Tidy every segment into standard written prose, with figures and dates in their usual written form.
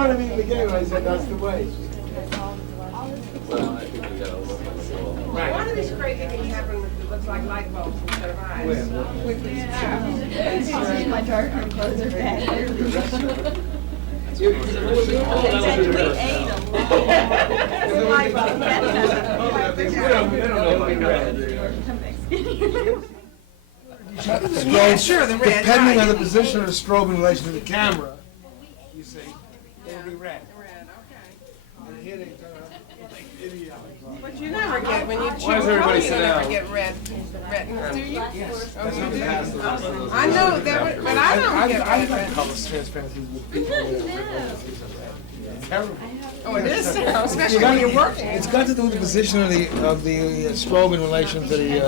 wanted me to begin with, I said that's the way. Well, I think we gotta look at the wall. Right. One of these crazy things happened with it looks like light bulbs instead of eyes. With these two. My dark clothes are back. We ate a lot. Yeah, sure, the red. Depending on the position of the strobe in relation to the camera, you see, it will be red. Red, okay. And here they turn out like idiots. But you never get, when you chew Why does everybody you sit never down? get retinas, do you? Yes. Oh, you do? Pass the rest of those. I know that, but I don't get I red like retinas. color transparencies with people with retinas. It's terrible. Oh, it is, especially when you're working. It's got to do with the position of the strobe in relation to the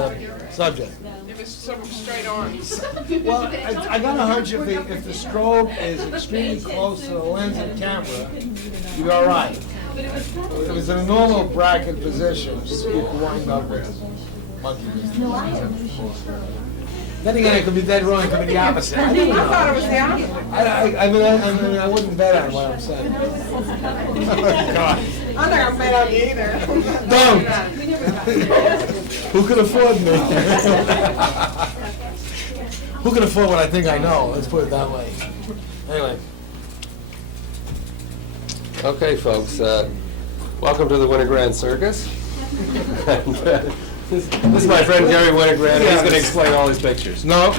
subject. If it's sort of straight arms. Well, I got a hunch if the strobe is extremely close to the lens of the camera, you'll be all right. If it's in a normal bracket position, you can wind up with monkey business. Then again, it could be dead wrong, it could be the opposite. I don't I thought it know. was the opposite. I mean, I wouldn't bet on what I'm saying. God. I'm not gonna bet on you either. Don't. Who can afford me? Who can afford what I think I know? Let's put it that way. Anyway. Okay, folks, welcome to the Winogrand Circus. And, this is my friend Garry Winogrand. He's going to explain all these pictures. No.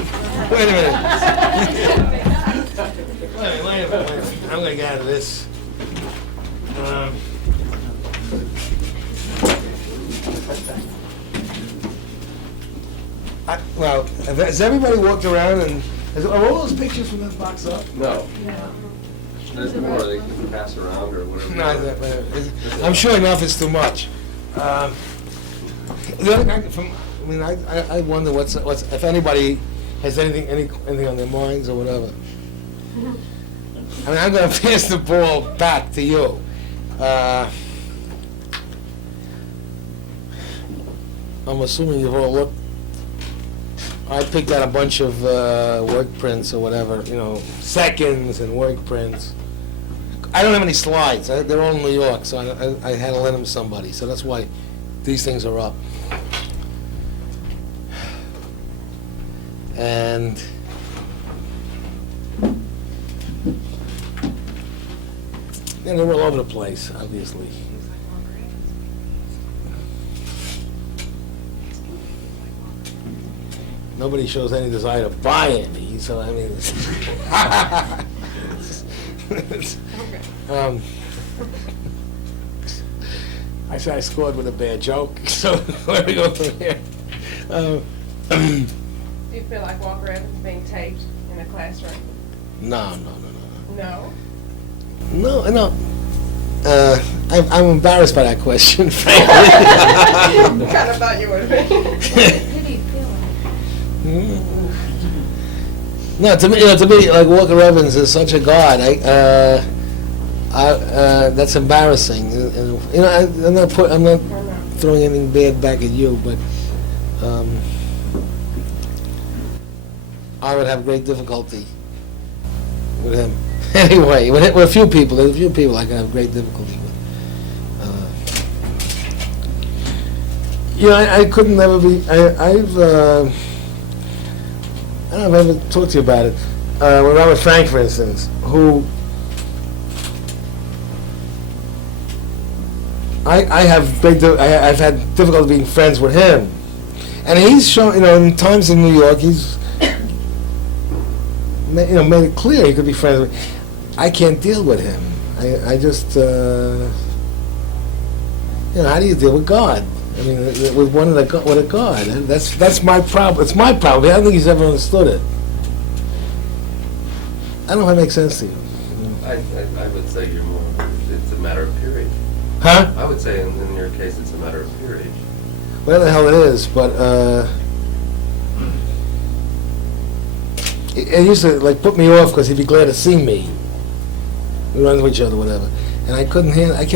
Wait a minute. Wait a minute. I'm going to get out of this. Well, has everybody walked around and are all those pictures from this box up? No. There's more they can pass around or whatever. No, I'm sure enough is too much. The other guy I wonder what's if anybody has anything on their minds or whatever. I mean, I'm going to pass the ball back to you. I'm assuming you've all looked. I picked out a bunch of work prints or whatever, seconds and work prints. I don't have any slides. They're all in New York, so I had to lend them to somebody. So that's why these things are up. And they're all over the place, obviously. Nobody shows any desire to buy any, so I mean, I said I scored with a bad joke, so where do we go from here? Do you feel like Walker Evans being taped in a classroom? No. No? No. I'm embarrassed by that question, frankly. I kind of thought you would be. No, to me, like Walker Evans is such a god. That's embarrassing. I'm not throwing anything bad back at you, but I would have great difficulty with him. Anyway, with a few people, I can have great difficulty with. I couldn't ever be. I don't know if I ever talked to you about it. With Robert Frank, for instance, who I've had difficulty being friends with him, and he's shown, in times in New York, he's made it clear he could be friends with. I can't deal with him. I just, how do you deal with God? I mean, with a God. That's my problem. It's my problem. I don't think he's ever understood it. I don't know if that makes sense to you. I would say you're more, it's a matter of peerage. Huh? I would say in your case it's a matter of peerage. Whatever the hell it is, but it used to put me off because he'd be glad to see me. We run into each other, whatever, and I can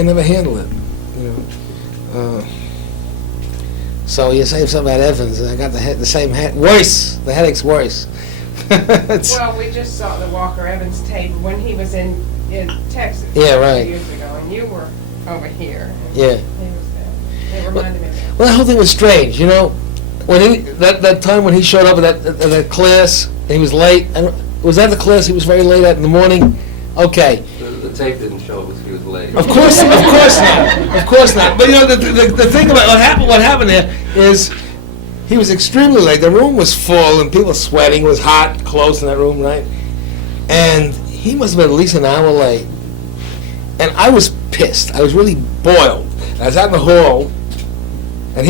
never handle it. So you say something about Evans, and I got the same head. Worse, the headache's worse. Well, we just saw the Walker Evans tape when he was in in Texas. Yeah, right. Years ago, and you were over here. Yeah. It reminded me of that. Well, the whole thing was strange, you know. When he that time when he showed up at that class, and he was late. Was that the class he was very late at in the morning? Okay. The tape didn't show he was late. Of course not. Of course not. But you know, the thing about what happened there is he was extremely late. The room was full and people sweating. It was hot, close in that room, right? And he must have been at least an hour late. And I was pissed. I was really boiled. I was out in the hall, and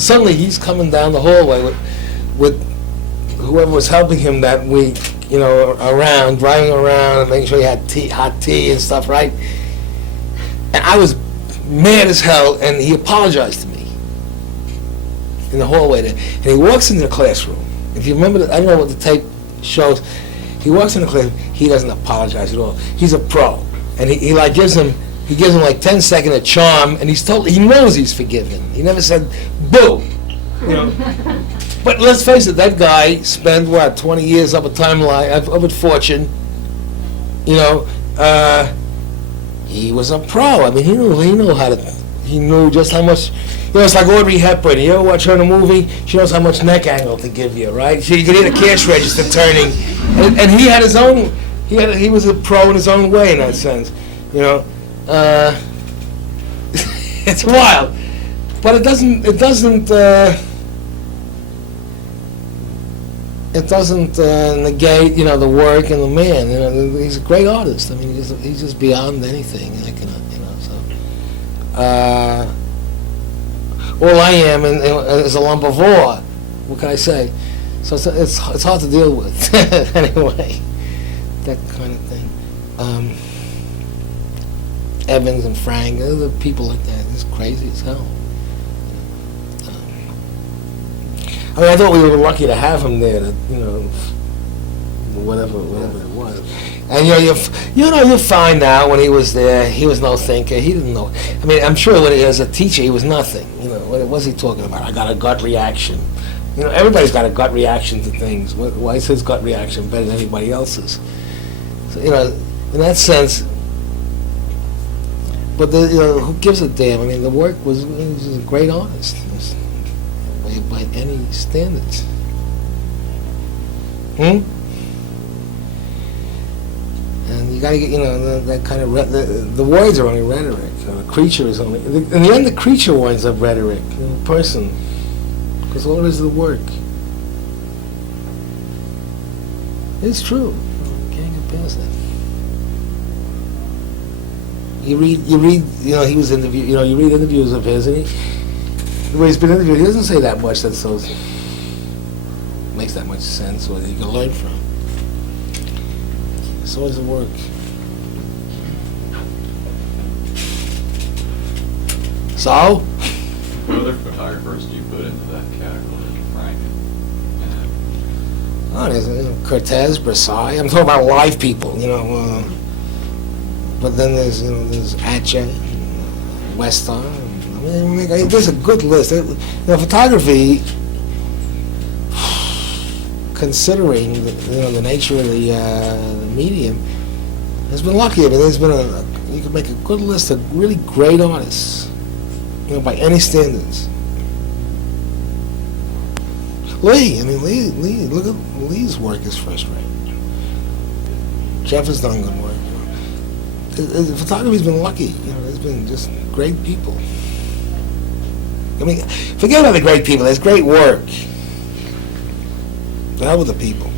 suddenly he's coming down the hallway with whoever was helping him that week, you know, driving around and making sure he had hot tea and stuff, right? And I was mad as hell, and he apologized to me in the hallway there. And he walks into the classroom. If you remember, I don't know what the tape shows. He walks in the classroom. He doesn't apologize at all. He's a pro, and he gives him like 10 seconds of charm, and he knows he's forgiven. He never said boo, you know. But let's face it, that guy spent 20 years up a timeline of a fortune. You know, he was a pro. I mean, he knew just how much. You know, it's like Audrey Hepburn. You ever watch her in a movie? She knows how much neck angle to give you, right? You could hear the cash register turning, and he had his own. He was a pro in his own way in that sense. You know, it's wild, but it doesn't negate, you know, the work and the man. You know, he's a great artist. I mean, he's just beyond anything. You know, so. All I am is a lump of ore. What can I say? So it's hard to deal with anyway. That kind of thing. Evans and Frank, other people like that. It's crazy as hell. I mean, I thought we were lucky to have him there. To, you know, whatever it was. And you'll find out when he was there, he was no thinker. He didn't know. I mean, I'm sure when as a teacher, he was nothing. You know, what was he talking about? I got a gut reaction. You know, everybody's got a gut reaction to things. Why is his gut reaction better than anybody else's? So, you know, in that sense. But who gives a damn? I mean, the work was a great artist. By any standards. And you got to get, you know, that kind of the words are only rhetoric. The creature is only. In the end, the creature winds up rhetoric. The person, because all is the work. It's true. You can't get past that. You read. You know, he was interviewed. You know, you read interviews of his, and the way he's been interviewed, he doesn't say that much that makes that much sense or that you can learn from. It's always the work. So? What other photographers do you put into that category, Frank? There's Cortez, Versailles. I'm talking about live people, you know. But then there's Aperture, Weston. I mean, there's a good list. Photography, considering the nature of the medium, has been lucky. I mean, you can make a good list of really great artists, you know, by any standards. Lee, look at Lee's work is first rate. Jeff has done good work. Photography's been lucky. You know, there's been just great people. I mean, forget about the great people. There's great work. The hell with the people.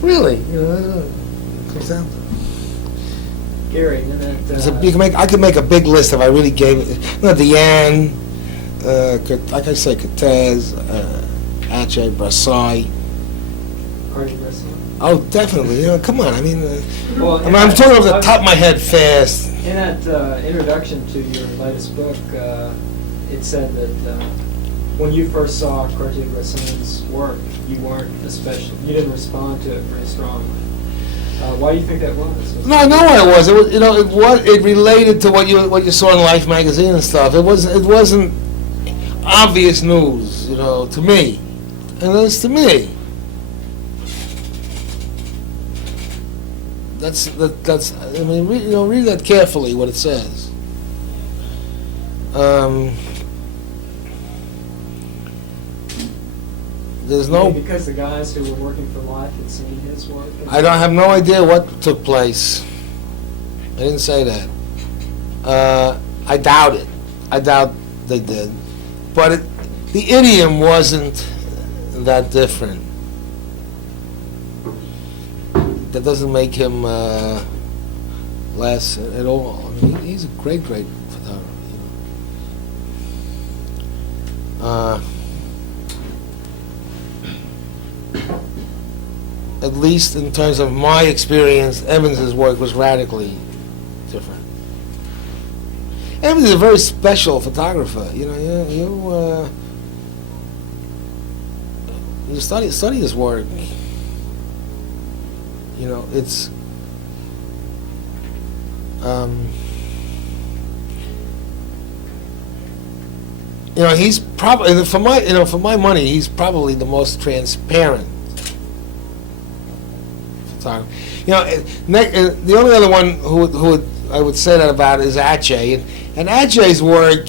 Really, you know, it comes down to. Gary, I could make a big list if I really gave it. Deanne, like I say, Cortez, Ache, Versailles. Oh, definitely. You know, come on. I mean, I'm talking off the top of my head fast. In that introduction to your latest book, it said that when you first saw Cartier-Bresson's work, you didn't respond to it very strongly. Why do you think that was? No, I know why it was. It related to what you saw in Life magazine and stuff. It wasn't obvious news, you know, to me, and it's to me. That's. I mean, read that carefully. What it says. There's no. Because the guys who were working for Life had seen his work. I don't have no idea what took place. I didn't say that. I doubt it. I doubt they did. But the idiom wasn't that different. That doesn't make him less at all. I mean, he's a great photographer. At least in terms of my experience, Evans's work was radically different. Evans is a very special photographer. You study his work. It's he's probably for my money, he's probably the most transparent photographer. The only other one who I would say that about is Ache, and Ache's work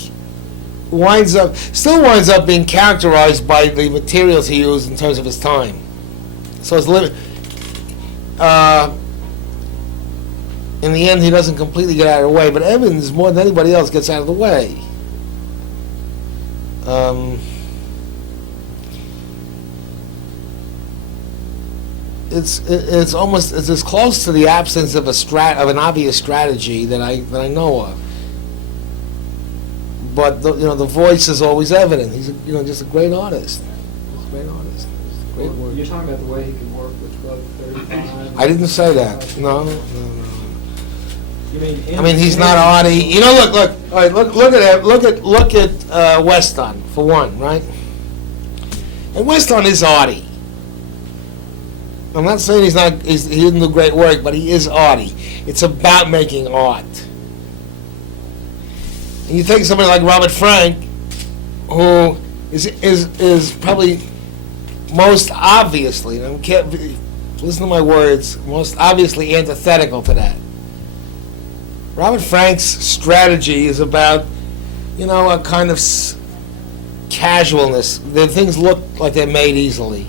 still winds up being characterized by the materials he used in terms of his time. So it's in the end, he doesn't completely get out of the way, but Evans, more than anybody else, gets out of the way. It's as close to the absence of an obvious strategy that I know of. But the voice is always evident. He's just a great artist. He's a great artist. He's a great work. You're talking about the way he could work with Club 35. I didn't say that. No. You mean? I mean, he's not arty. Look. All right, look at Weston for one, right? And Weston is arty. I'm not saying he didn't do great work, but he is arty. It's about making art. And you take somebody like Robert Frank, who is probably most obviously, and listen to my words, most obviously antithetical to that. Robert Frank's strategy is about, a kind of casualness. Things look like they're made easily.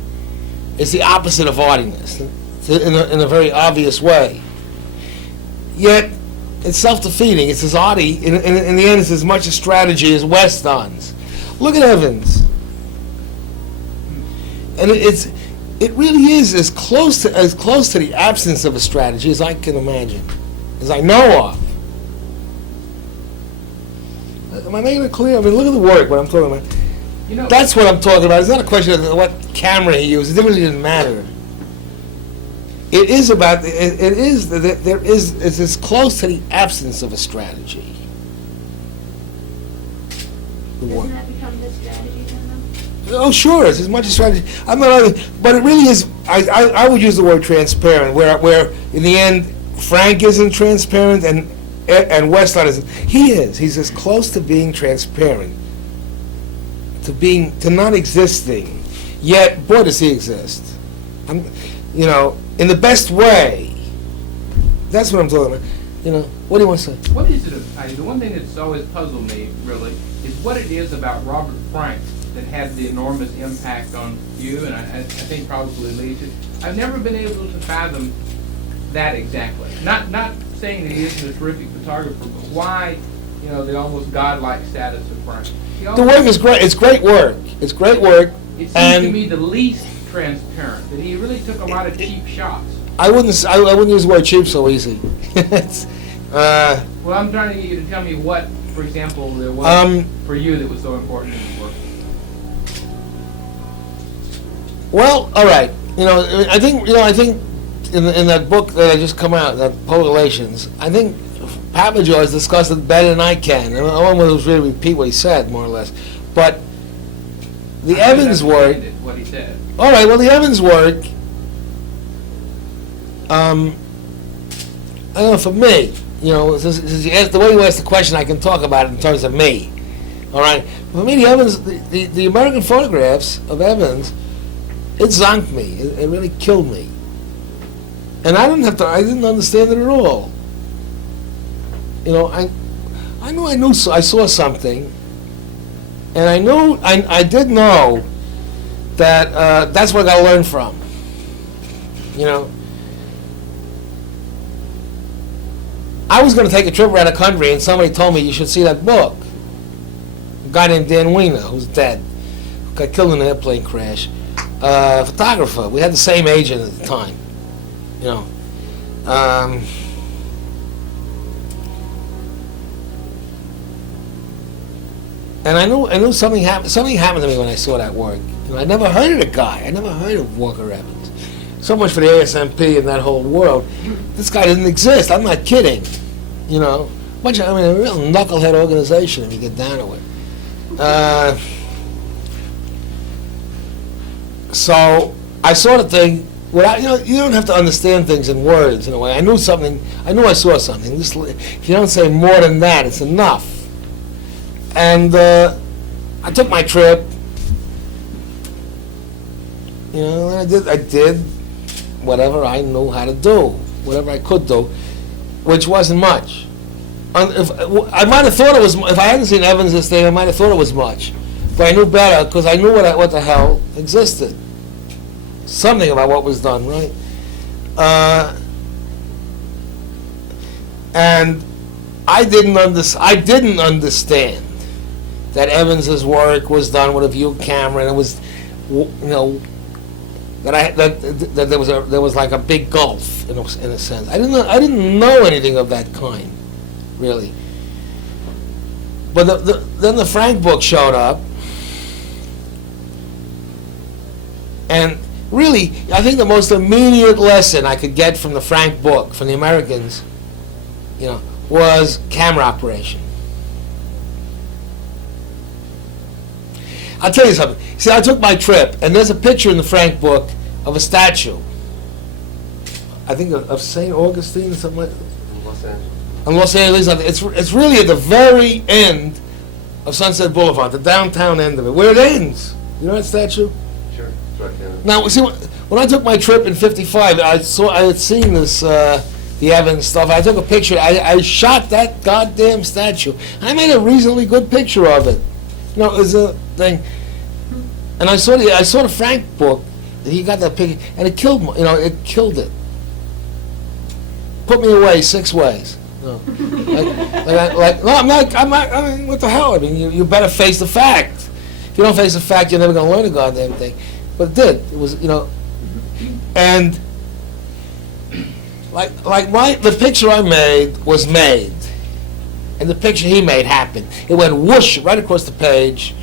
It's the opposite of artiness, in a very obvious way. Yet, it's self-defeating. It's as arty. In the end, it's as much a strategy as Weston's. Look at Evans. And it really is as close to the absence of a strategy as I can imagine, as I know of. Am I making it clear? I mean, look at the work, what I'm talking about. That's what I'm talking about. It's not a question of what camera he used. It really didn't matter. It is about, it's as close to the absence of a strategy. Doesn't that become the strategy then, though? Oh, sure, it's as much a strategy. I'm not, but it really is, I would use the word transparent, where in the end, Frank isn't transparent and Weston isn't. He is. He's as close to being transparent, to not existing. Yet, boy, does he exist. In the best way. That's what I'm talking about. What do you want to say? What is it? The one thing that's always puzzled me, really, is what it is about Robert Frank that had the enormous impact on you, and I think probably Lee too. I've never been able to fathom that exactly. Not saying that he isn't a terrific photographer, but why, the almost godlike status of Frank. The work is great. It's great work. It's great work. It seems to me the least transparent. That he really took a lot of cheap shots. I wouldn't use the word cheap so easy. Well, I'm trying to get you to tell me what, for example, there was for you that was so important in his work. Well, all right. I think in that book that I just come out, that Poet Relations, I think Pagageorge discussed it better than I can. I don't want to really repeat what he said, more or less. But the Evans work. What he said. All right. Well, the Evans work. I don't know, for me, since you asked, the way you asked the question, I can talk about it in terms of me. All right. For me, the Evans, the American photographs of Evans, it zonked me. It really killed me. And I didn't understand it at all. You know, I saw something, and I did know that that's what I got to learn from. You know, I was going to take a trip around the country, and somebody told me you should see that book. A guy named Dan Weiner, who's dead, got killed in an airplane crash. Photographer. We had the same agent at the time. You know. And I knew something happened. Something happened to me when I saw that work. You know, I never heard of the guy. I never heard of Walker Evans. So much for the ASMP and that whole world. This guy didn't exist. I'm not kidding. You know, a real knucklehead organization if you get down to it. So I saw the thing. Without, you don't have to understand things in words in a way. I knew something. I knew I saw something. Just, if you don't say more than that, it's enough. And I took my trip. You know, and I did whatever I knew how to do, whatever I could do, which wasn't much. I might have thought it was. If I hadn't seen Evans' thing, I might have thought it was much. But I knew better because I knew what the hell existed. Something about what was done, right? And I didn't understand that Evans's work was done with a view camera, and it was, that there was like a big gulf in a sense. I didn't know anything of that kind, really. But then the Frank book showed up, and really, I think the most immediate lesson I could get from the Frank book, from the Americans, was camera operation. I'll tell you something. See, I took my trip, and there's a picture in the Frank book of a statue. I think of St. Augustine or something like that. In Los Angeles. It's really at the very end of Sunset Boulevard, the downtown end of it, where it ends. You know that statue? Sure. It's right there. Now, see, when I took my trip in '55, I had seen this, the Evans stuff. I took a picture. I shot that goddamn statue. I made a reasonably good picture of it. It was a thing. And I saw the Frank book. He got that picture, and it killed me. It killed it. Put me away 6 ways. No, I'm not. I mean, what the hell? I mean, you better face the fact. If you don't face the fact, you're never going to learn a goddamn thing. But it did. It was, and the picture I made was made, and the picture he made happened. It went whoosh right across the page.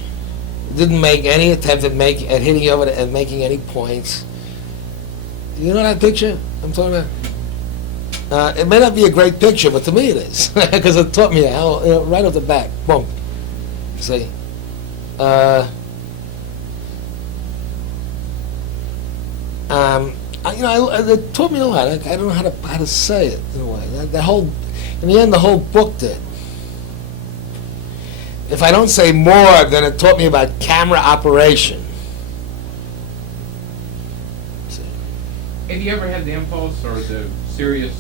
Didn't make any attempt at hitting you over and making any points. You know that picture I'm talking about? It may not be a great picture, but to me it is, because it taught me how, right off the bat, boom. See, it taught me a lot. I don't know how to say it in a way. In the end, the whole book did. If I don't say more, then it taught me about camera operation. Have you ever had the impulse or the serious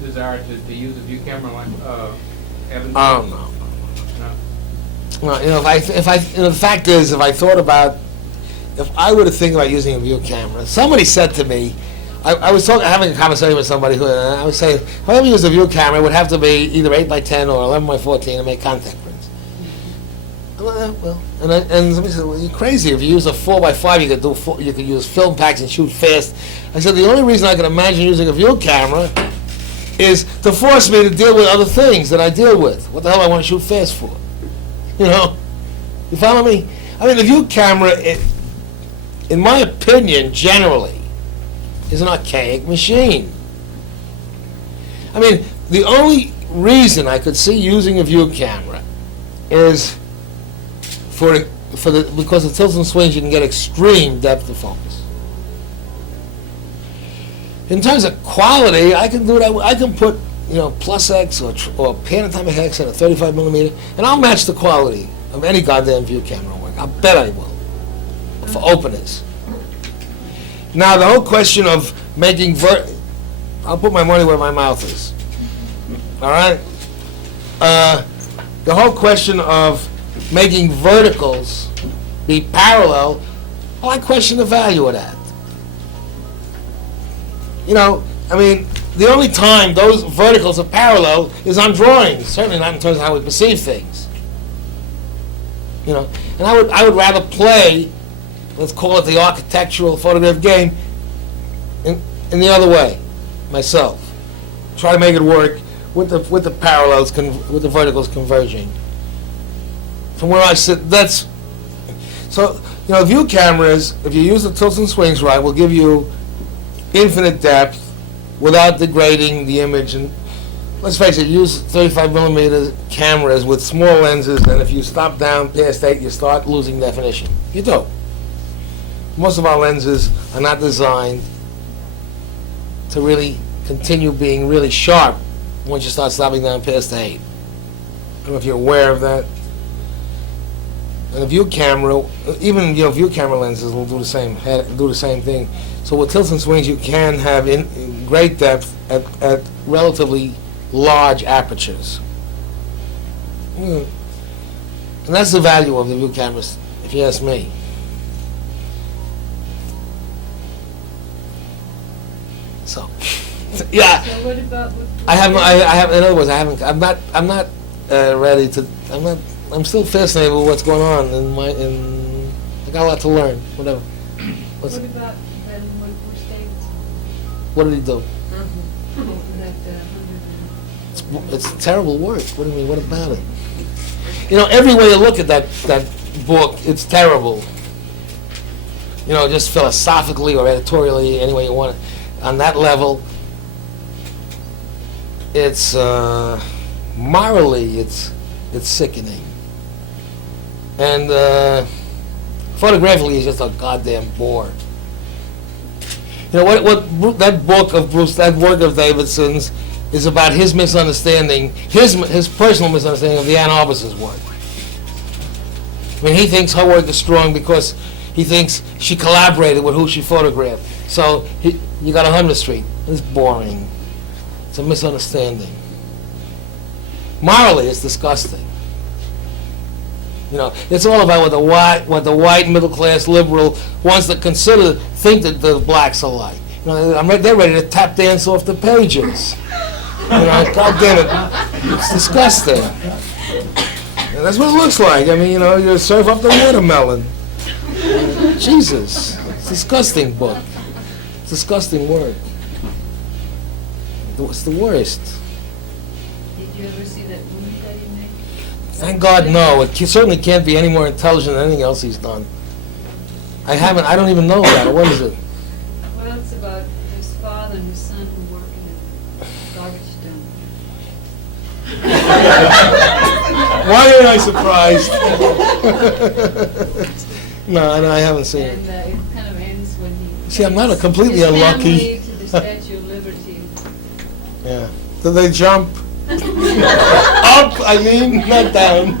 desire to use a view camera like Evans? Oh no. Well, the fact is, if I were to think about using a view camera, somebody said to me, I was having a conversation with somebody who, I was saying, if I ever use a view camera, it would have to be either 8x10 or 11x14 and make contact prints. And somebody said, well, you're crazy. If you use a 4x5, you could use film packs and shoot fast. I said, the only reason I can imagine using a view camera is to force me to deal with other things that I deal with. What the hell I want to shoot fast for? You follow me? I mean, the view camera, in my opinion, generally, is an archaic machine. I mean, the only reason I could see using a view camera is because the tilts and swings, you can get extreme depth of focus. In terms of quality, I can do that. I can put plus X or Panatomic X in a 35 millimeter, and I'll match the quality of any goddamn view camera work. I'll bet I will, for openness. Now the whole question of making I'll put my money where my mouth is. All right? The whole question of making verticals be parallel, well, I question the value of that. You know, I mean, the only time those verticals are parallel is on drawings, certainly not in terms of how we perceive things. You know, and I would rather play, let's call it the architectural photograph game, in the other way, myself. Try to make it work with the parallels, with the verticals converging. From where I sit, that's, so, you know, view cameras, if you use the tilts and swings right, will give you infinite depth without degrading the image. And let's face it, use 35 millimeter cameras with small lenses, and if you stop down past 8, you start losing definition. You do. Most of our lenses are not designed to really continue being really sharp once you start stopping down past 8. I don't know if you're aware of that. And a view camera, even view camera lenses will do the same thing. So with tilts and swings, you can have in great depth at relatively large apertures. And that's the value of the view cameras, if you ask me. So, yeah. So what about? I have. In other words, I'm not ready to. I'm still fascinated with what's going on I got a lot to learn. Whatever. What about Ben States? What did he do? That It's terrible work. What do you mean? What about it? You know, every way you look at that book, it's terrible. You know, just philosophically or editorially, any way you want it. On that level, it's morally, it's sickening, and photographically, it's just a goddamn bore. You know what that book of that work of Davidson's is about his misunderstanding, his personal misunderstanding of the Ann Arbis's work. I mean, he thinks her work is strong because he thinks she collaborated with who she photographed. So you got 100th Street. It's boring. It's a misunderstanding. Morally, it's disgusting. You know, it's all about what the white middle class liberal wants to think that the blacks are like. You know, they're ready to tap dance off the pages. You know, God damn it, it's disgusting. And that's what it looks like. I mean, you know, you serve up the watermelon. Jesus, it's a disgusting book. It's disgusting work. It's the worst. Did you ever see that movie that he made? Thank God, no. It certainly can't be any more intelligent than anything else he's done. I don't even know about it. What is it? Well, it's about his father and his son who work in a garbage dump. Why am I surprised? No, I haven't seen it. And it kind of ends when he... See, I'm not completely his unlucky. family to the Statue of Liberty. Yeah. Do they jump? Up, I mean, not down.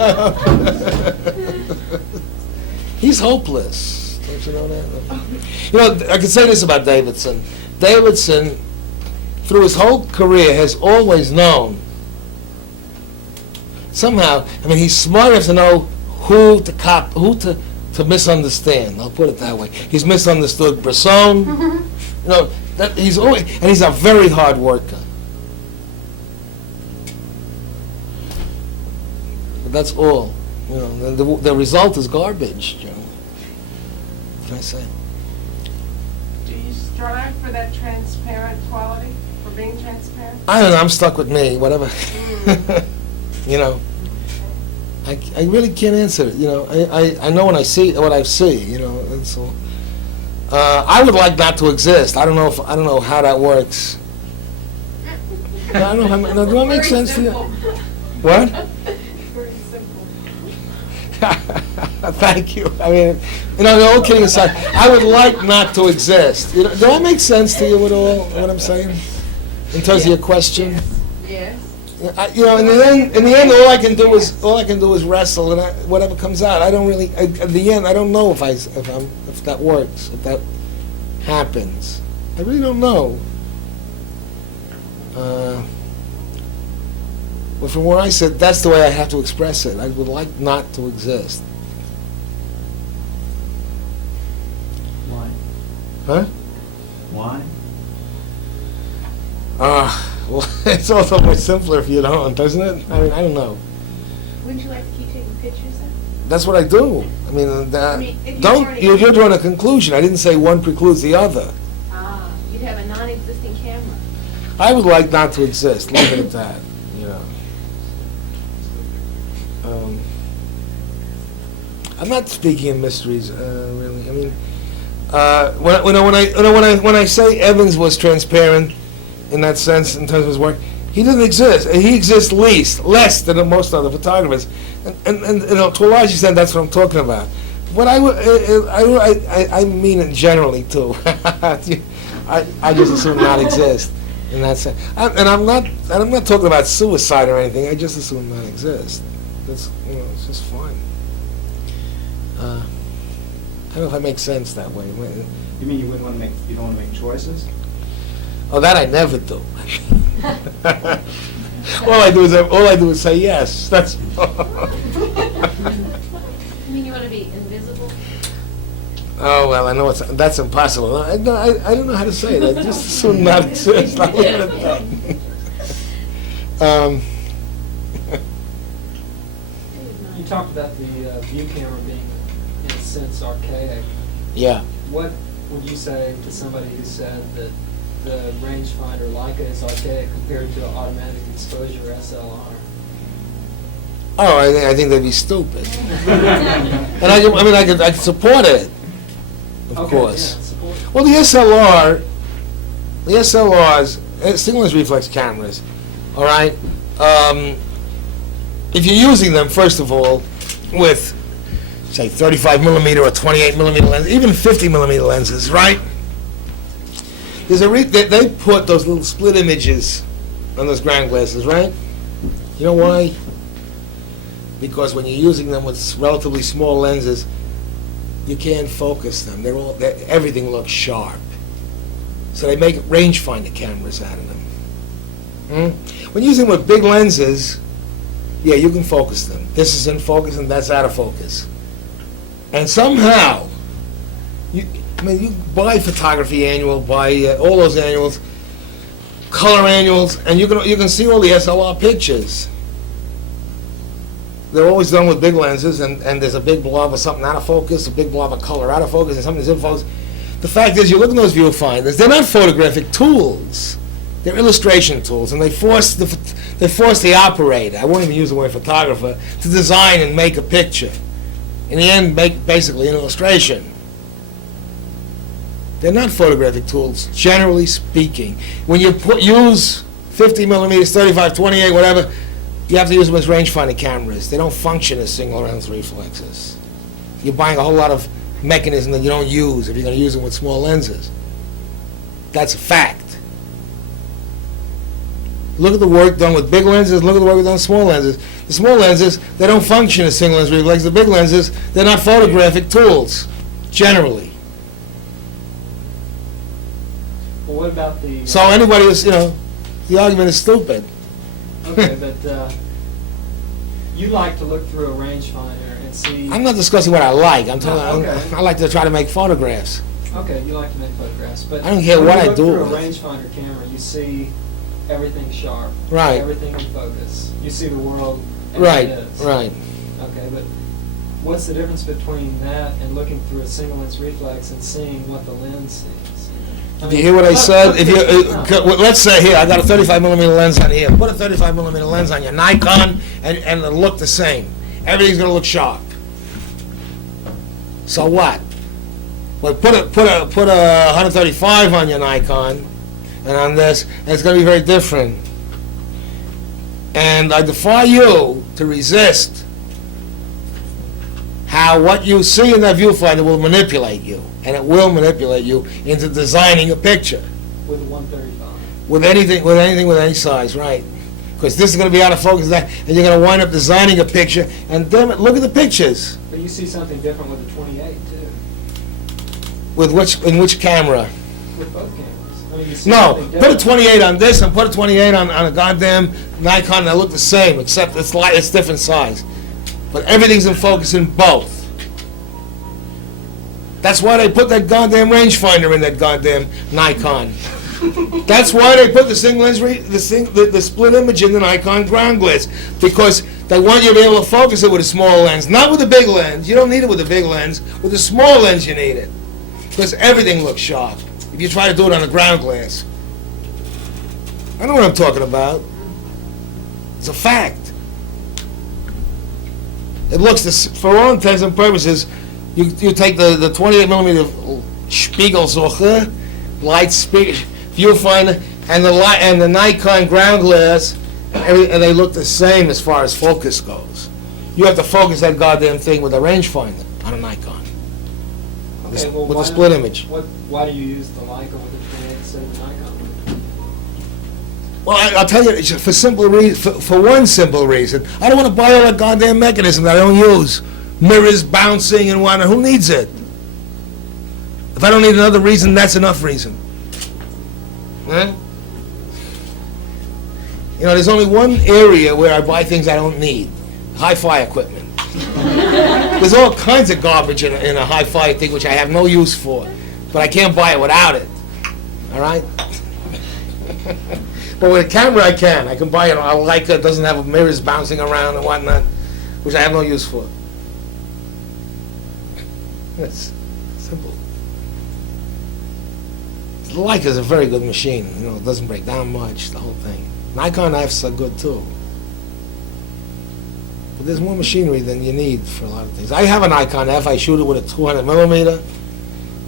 He's hopeless. Don't you know that? You know, I can say this about Davidson. Davidson, through his whole career, has always known. Somehow, I mean, he's smart enough to know who to misunderstand. I'll put it that way. He's misunderstood Bresson. You know, and he's a very hard worker. But that's all. You know, and the result is garbage. You know, what can I say? Do you strive for that transparent quality, for being transparent? I don't know. I'm stuck with me. Whatever. You know, I really can't answer it. You know, I know when I see what I see. You know, and so I would like not to exist. I don't know how that works. I don't know. Do that make sense to you? What? Very simple. Thank you. I mean, you know, all kidding aside, I would like not to exist. You know, does that make sense to you at all? What I'm saying, in terms of your question? Yes. You know, in the end, all I can do is wrestle, and whatever comes out, I don't really. At the end, I don't know if that works, if that happens. I really don't know. But from where I sit, that's the way I have to express it. I would like not to exist. Why? Huh? Why? Well, it's also much simpler if you don't, doesn't it? I mean, I don't know. Wouldn't you like to keep taking pictures then? That's what I do. I mean, if you don't, weren't- you're drawing a conclusion. I didn't say one precludes the other. Ah, you'd have a non-existing camera. I would like not to exist, leave it at that, you know. I'm not speaking in mysteries, really. I mean, when I say Evans was transparent in that sense, in terms of his work, he didn't exist. He exists less than most other photographers, and you know, to a large extent, that's what I'm talking about. What I mean it generally too. I just assume not exist in that sense, and I'm not talking about suicide or anything. I just assume not exist. That's, you know, it's just fine. I don't know if I make sense that way. You mean you wouldn't want to make, you don't want to make choices? Oh, that I never do. all I do is say yes. That's. You mean you want to be invisible? Oh well, I know that's impossible. I don't know how to say it. I just assume not exist. I'll leave it at that. You talked about the view camera being, in a sense, archaic. Yeah. What would you say to somebody who said that the rangefinder Leica is archaic compared to an automatic exposure SLR? Oh, I think they'd be stupid. And I could support it, of Okay, course. yeah, support. Well, the SLRs, single lens reflex cameras, all right. If you're using them, first of all, with say 35 millimeter or 28 millimeter lenses, even 50 millimeter lenses, right? There's they put those little split images on those ground glasses, right? You know why? Because when you're using them with relatively small lenses, you can't focus them. Everything looks sharp. So they make rangefinder cameras out of them. When using them with big lenses, yeah, you can focus them. This is in focus and that's out of focus. And somehow, you buy photography annual, buy all those annuals, color annuals, and you can see all the SLR pictures. They're always done with big lenses, and there's a big blob of something out of focus, a big blob of color out of focus, and something that's in focus. The fact is, you look at those viewfinders, they're not photographic tools. They're illustration tools, and they force the operator, I won't even use the word photographer, to design and make a picture. In the end, make basically an illustration. They're not photographic tools, generally speaking. When you use 50 millimeters, 35, 28, whatever, you have to use them as rangefinder cameras. They don't function as single lens reflexes. You're buying a whole lot of mechanism that you don't use if you're going to use them with small lenses. That's a fact. Look at the work done with big lenses, look at the work done with small lenses. The small lenses, they don't function as single lens reflexes. The big lenses, they're not photographic tools, generally. Well, what about the... So anybody who's, the argument is stupid. Okay, but you like to look through a rangefinder and see... I'm not discussing what I like. I'm telling okay. I like to try to make photographs. Okay, you like to make photographs, but... I don't care when what you I look do through a with it. rangefinder camera, you see everything sharp. Right. Everything in focus. You see the world as Right, it is. right. Okay, but what's the difference between that and looking through a single lens reflex and seeing what the lens sees? Do you hear what I said? Let's say here, I got a 35 millimeter lens on here. Put a 35 millimeter lens on your Nikon, and it'll look the same. Everything's gonna look sharp. So what? Well, put a 135 on your Nikon, and on this, and it's gonna be very different. And I defy you to resist how what you see in that viewfinder will manipulate you. And it will manipulate you into designing a picture With a 135. with anything with any size, right? Because this is going to be out of focus, and you're going to wind up designing a picture. And damn it, look at the pictures. But you see something different with a 28 too, In which camera? with both cameras. I mean, you see No, something put a different. 28 on this and put a 28 on a goddamn Nikon that look the same, except it's different size. But everything's in focus in both. That's why they put that goddamn rangefinder in that goddamn Nikon. That's why they put the single lens, the split image in the Nikon ground glass, because they want you to be able to focus it with a small lens, not with a big lens. You don't need it with a big lens. With a small lens, you need it, because everything looks sharp if you try to do it on a ground glass. I know what I'm talking about. It's a fact. It looks for all intents and purposes. You take the 28 millimeter Spiegelsuche light viewfinder and the Nikon ground glass, and they look the same as far as focus goes. You have to focus that goddamn thing with a rangefinder on a Nikon. Okay, well, With why a split not- image. Why do you use the Leica with the 28 instead of the Nikon? Well, I'll tell you, it's for one simple reason. I don't want to buy all that goddamn mechanism that I don't use. Mirrors bouncing and whatnot. Who needs it? If I don't need another reason, that's enough reason. Huh? You know, there's only one area where I buy things I don't need. Hi-fi equipment. There's all kinds of garbage in a hi-fi thing which I have no use for. But I can't buy it without it. All right? But with a camera, I can. I can buy it. I like it. It doesn't have mirrors bouncing around and whatnot, which I have no use for. It's simple. The Leica is a very good machine. You know, it doesn't break down much, the whole thing. Nikon F's are good too. But there's more machinery than you need for a lot of things. I have a Nikon F. I shoot it with a 200 millimeter.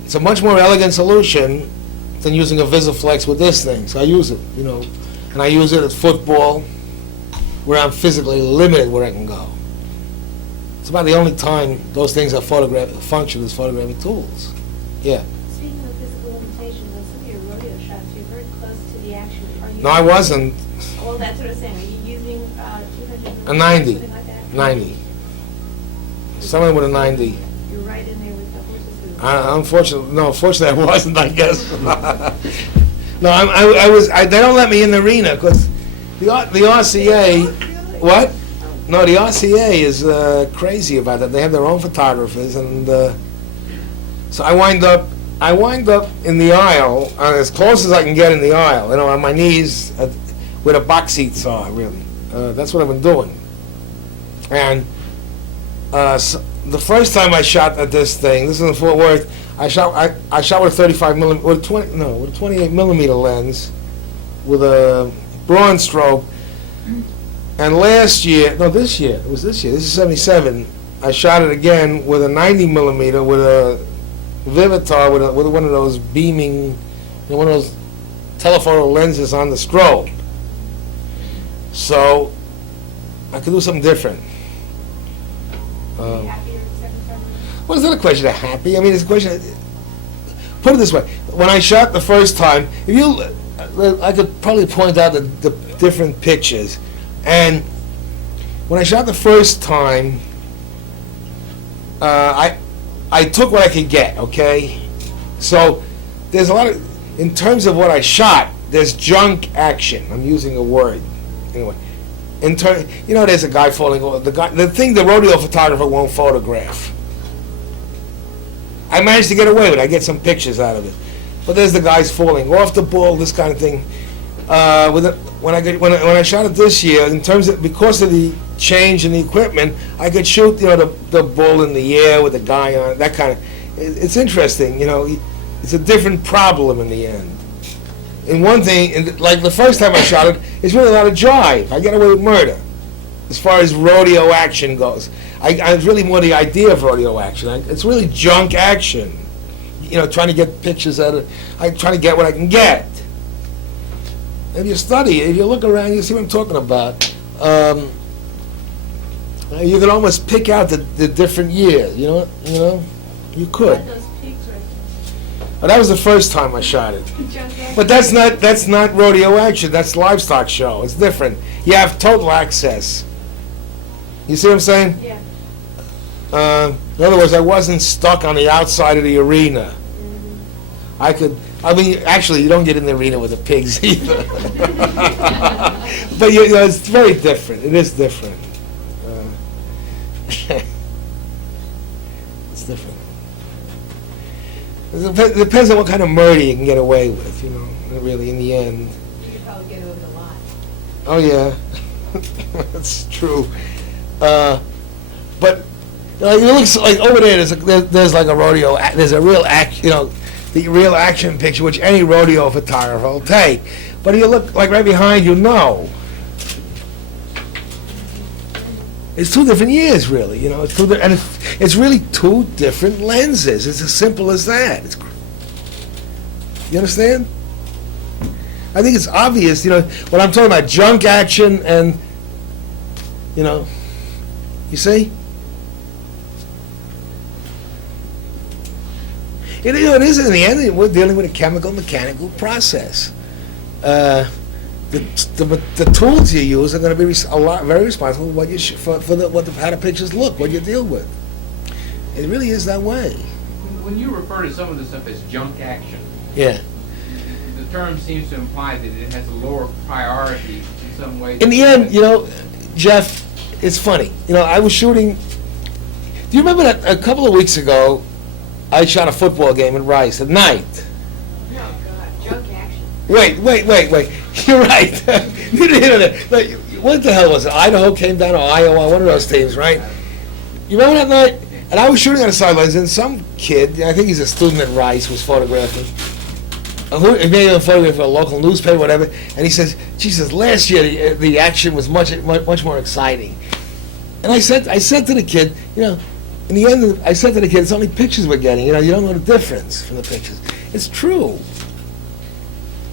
It's a much more elegant solution than using a Visiflex with this thing. So I use it, you know, and I use it at football, where I'm physically limited where I can go. It's about the only time those things are function as photographing tools. Yeah. Speaking of physical limitations, on some of your rodeo shots, you're very close to the action. Are you? No, I wasn't. Well, that's what I'm saying. Are you using 200? A 90. Something like that? 90. Someone with a 90. You're right in there with the horses. Unfortunately, I wasn't, I guess. No, I was. They don't let me in the arena because the RCA. What? No, the RCA is crazy about that. They have their own photographers, and so I wind up in the aisle, as close as I can get in the aisle. You know, on my knees, where the box seats are. Really, that's what I've been doing. And so the first time I shot at this thing, this is in Fort Worth. I shot with a 35 millimeter, with a 28 millimeter lens, with a bronze strobe. And this year, this is 77. I shot it again with a 90 millimeter with a Vivitar with one of those beaming, you know, one of those telephoto lenses on the strobe. So I could do something different. Are you happy with the second time? Well, it's not a question of happy. I mean, it's a question of, put it this way. When I shot the first time, I could probably point out the different pictures. And when I shot the first time, I took what I could get, okay? So there's a lot of, in terms of what I shot, there's junk action. I'm using a word. Anyway, there's a guy falling over, the thing the rodeo photographer won't photograph. I managed to get away with it. I get some pictures out of it. But there's the guys falling off the bull, this kind of thing. When I shot it this year, because of the change in the equipment, I could shoot, the bull in the air with the guy on it, that kind of. It's interesting, It's a different problem in the end. And one thing, like the first time I shot it, it's really a lot of jive. I get away with murder, as far as rodeo action goes. I really more the idea of rodeo action. It's really junk action. Trying to get pictures out of. I try to get what I can get. If you study, if you look around, you see what I'm talking about. You can almost pick out the different years. You could. Got those pigs right But that was the first time I shot it. there. But that's not rodeo action. That's livestock show. It's different. You have total access. You see what I'm saying? Yeah. In other words, I wasn't stuck on the outside of the arena. I could. I mean, actually, you don't get in the arena with the pigs either. But you know, it's very different. It is different. It's different. It depends on what kind of murder you can get away with, you know, really, in the end. You could probably get away with a lot. Oh, yeah. That's true. But, you know, it looks like over there, there's like a rodeo, there's a real act, you know, the real action picture, which any rodeo photographer will take. But if you look, like right behind you, no. It's 2 different years, really, you know, and it's really 2 different lenses. It's as simple as that. You understand? I think it's obvious, you know, when I'm talking about junk action and, you know, you see? You know, it is in the end, we're dealing with a chemical mechanical process. The tools you use are going to be very responsible for what how the pictures look, what you deal with. It really is that way. When you refer to some of the stuff as junk action, Yeah. the term seems to imply that it has a lower priority in some way. In the end, you know, Jeff, it's funny. You know, I was shooting. Do you remember that a couple of weeks ago, I shot a football game in Rice at night? Oh, God, junk action. Wait. You're right. Like, what the hell was it? Idaho came down, or Iowa, one of those teams, right? You remember that night? And I was shooting on the sidelines, and some kid, I think he's a student at Rice, was photographing. He made a photograph for a local newspaper, whatever, and he says, Jesus, last year the action was much more exciting. And I said to the kid, you know, in the end, I said to the kid, it's only pictures we're getting, you know, you don't know the difference from the pictures. It's true.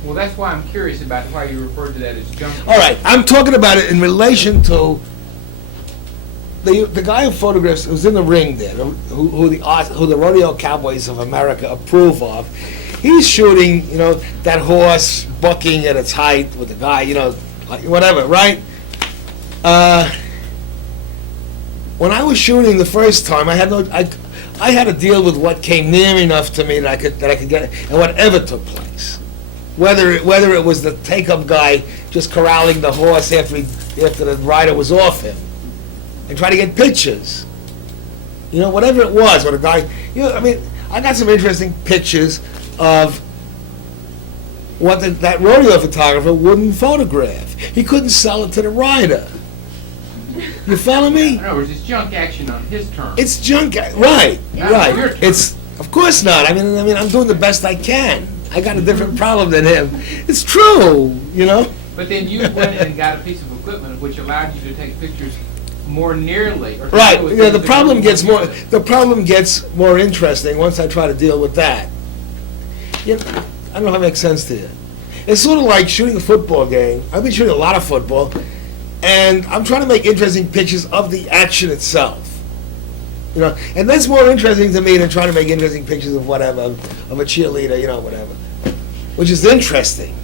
Well, that's why I'm curious about why you refer to that as junk. All right, I'm talking about it in relation to the guy who photographs, who's in the ring there, who the rodeo cowboys of America approve of. He's shooting, you know, that horse bucking at its height with the guy, you know, like whatever, right? When I was shooting the first time, I had to deal with what came near enough to me that I could get, and whatever took place. Whether it was the take-up guy just corralling the horse after the rider was off him, and try to get pictures. You know, whatever it was, or the guy, you know, I mean, I got some interesting pictures of what that rodeo photographer wouldn't photograph. He couldn't sell it to the rider. You follow me? In other words, it's junk action on his terms. It's junk, right, Not on your right. terms. It's, of course not. I mean, I'm doing the best I can. I got a different problem than him. It's true, you know? But then you went and got a piece of equipment which allowed you to take pictures more nearly. Or Right, with yeah, things the that problem were gets more more, interesting once I try to deal with that. You know, I don't know if that makes sense to you. It's sort of like shooting a football game. I've been shooting a lot of football, and I'm trying to make interesting pictures of the action itself. You know, and that's more interesting to me than trying to make interesting pictures of whatever, of a cheerleader, you know, whatever. Which is interesting.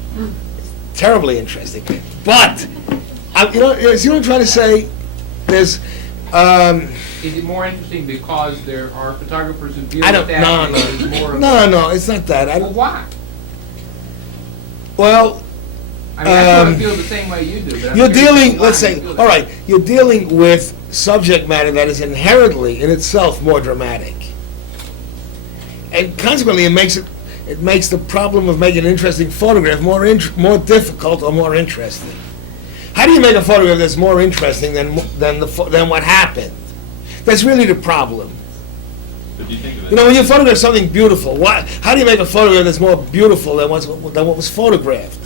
Terribly interesting. But, you know what I'm trying to say? There's, Is it more interesting because there are photographers who deal I with don't, that? and it's more of- no, it's not that. Well, why? Well, I mean, I sort of feel the same way you do. But I'm you're curious dealing, why let's you say, feel that. all right, you're dealing with subject matter that is inherently, in itself, more dramatic. And consequently, it makes the problem of making an interesting photograph more difficult or more interesting. How do you make a photograph that's more interesting than what happened? That's really the problem. But do you think of it? You know, when you photograph something beautiful, how do you make a photograph that's more beautiful than what was photographed?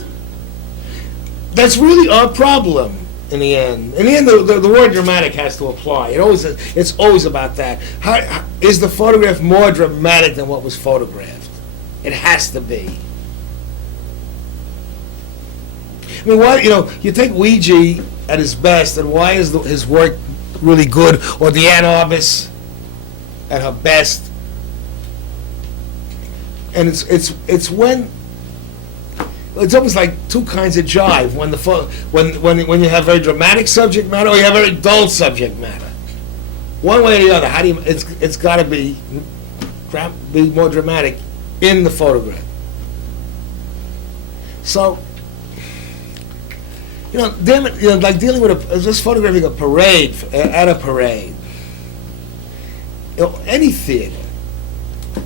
That's really our problem in the end. In the end, the word dramatic has to apply. It's always about that. How is the photograph more dramatic than what was photographed? It has to be. I mean, why, you know, you take Ouija at his best, and why is his work really good? Or Deanne Arbus at her best? And it's when it's almost like two kinds of jive. When you have very dramatic subject matter, or you have very dull subject matter. One way or the other. How do you? It's got to be more dramatic in the photograph. So, damn it, like dealing with just photographing a parade, at a parade. Any theater,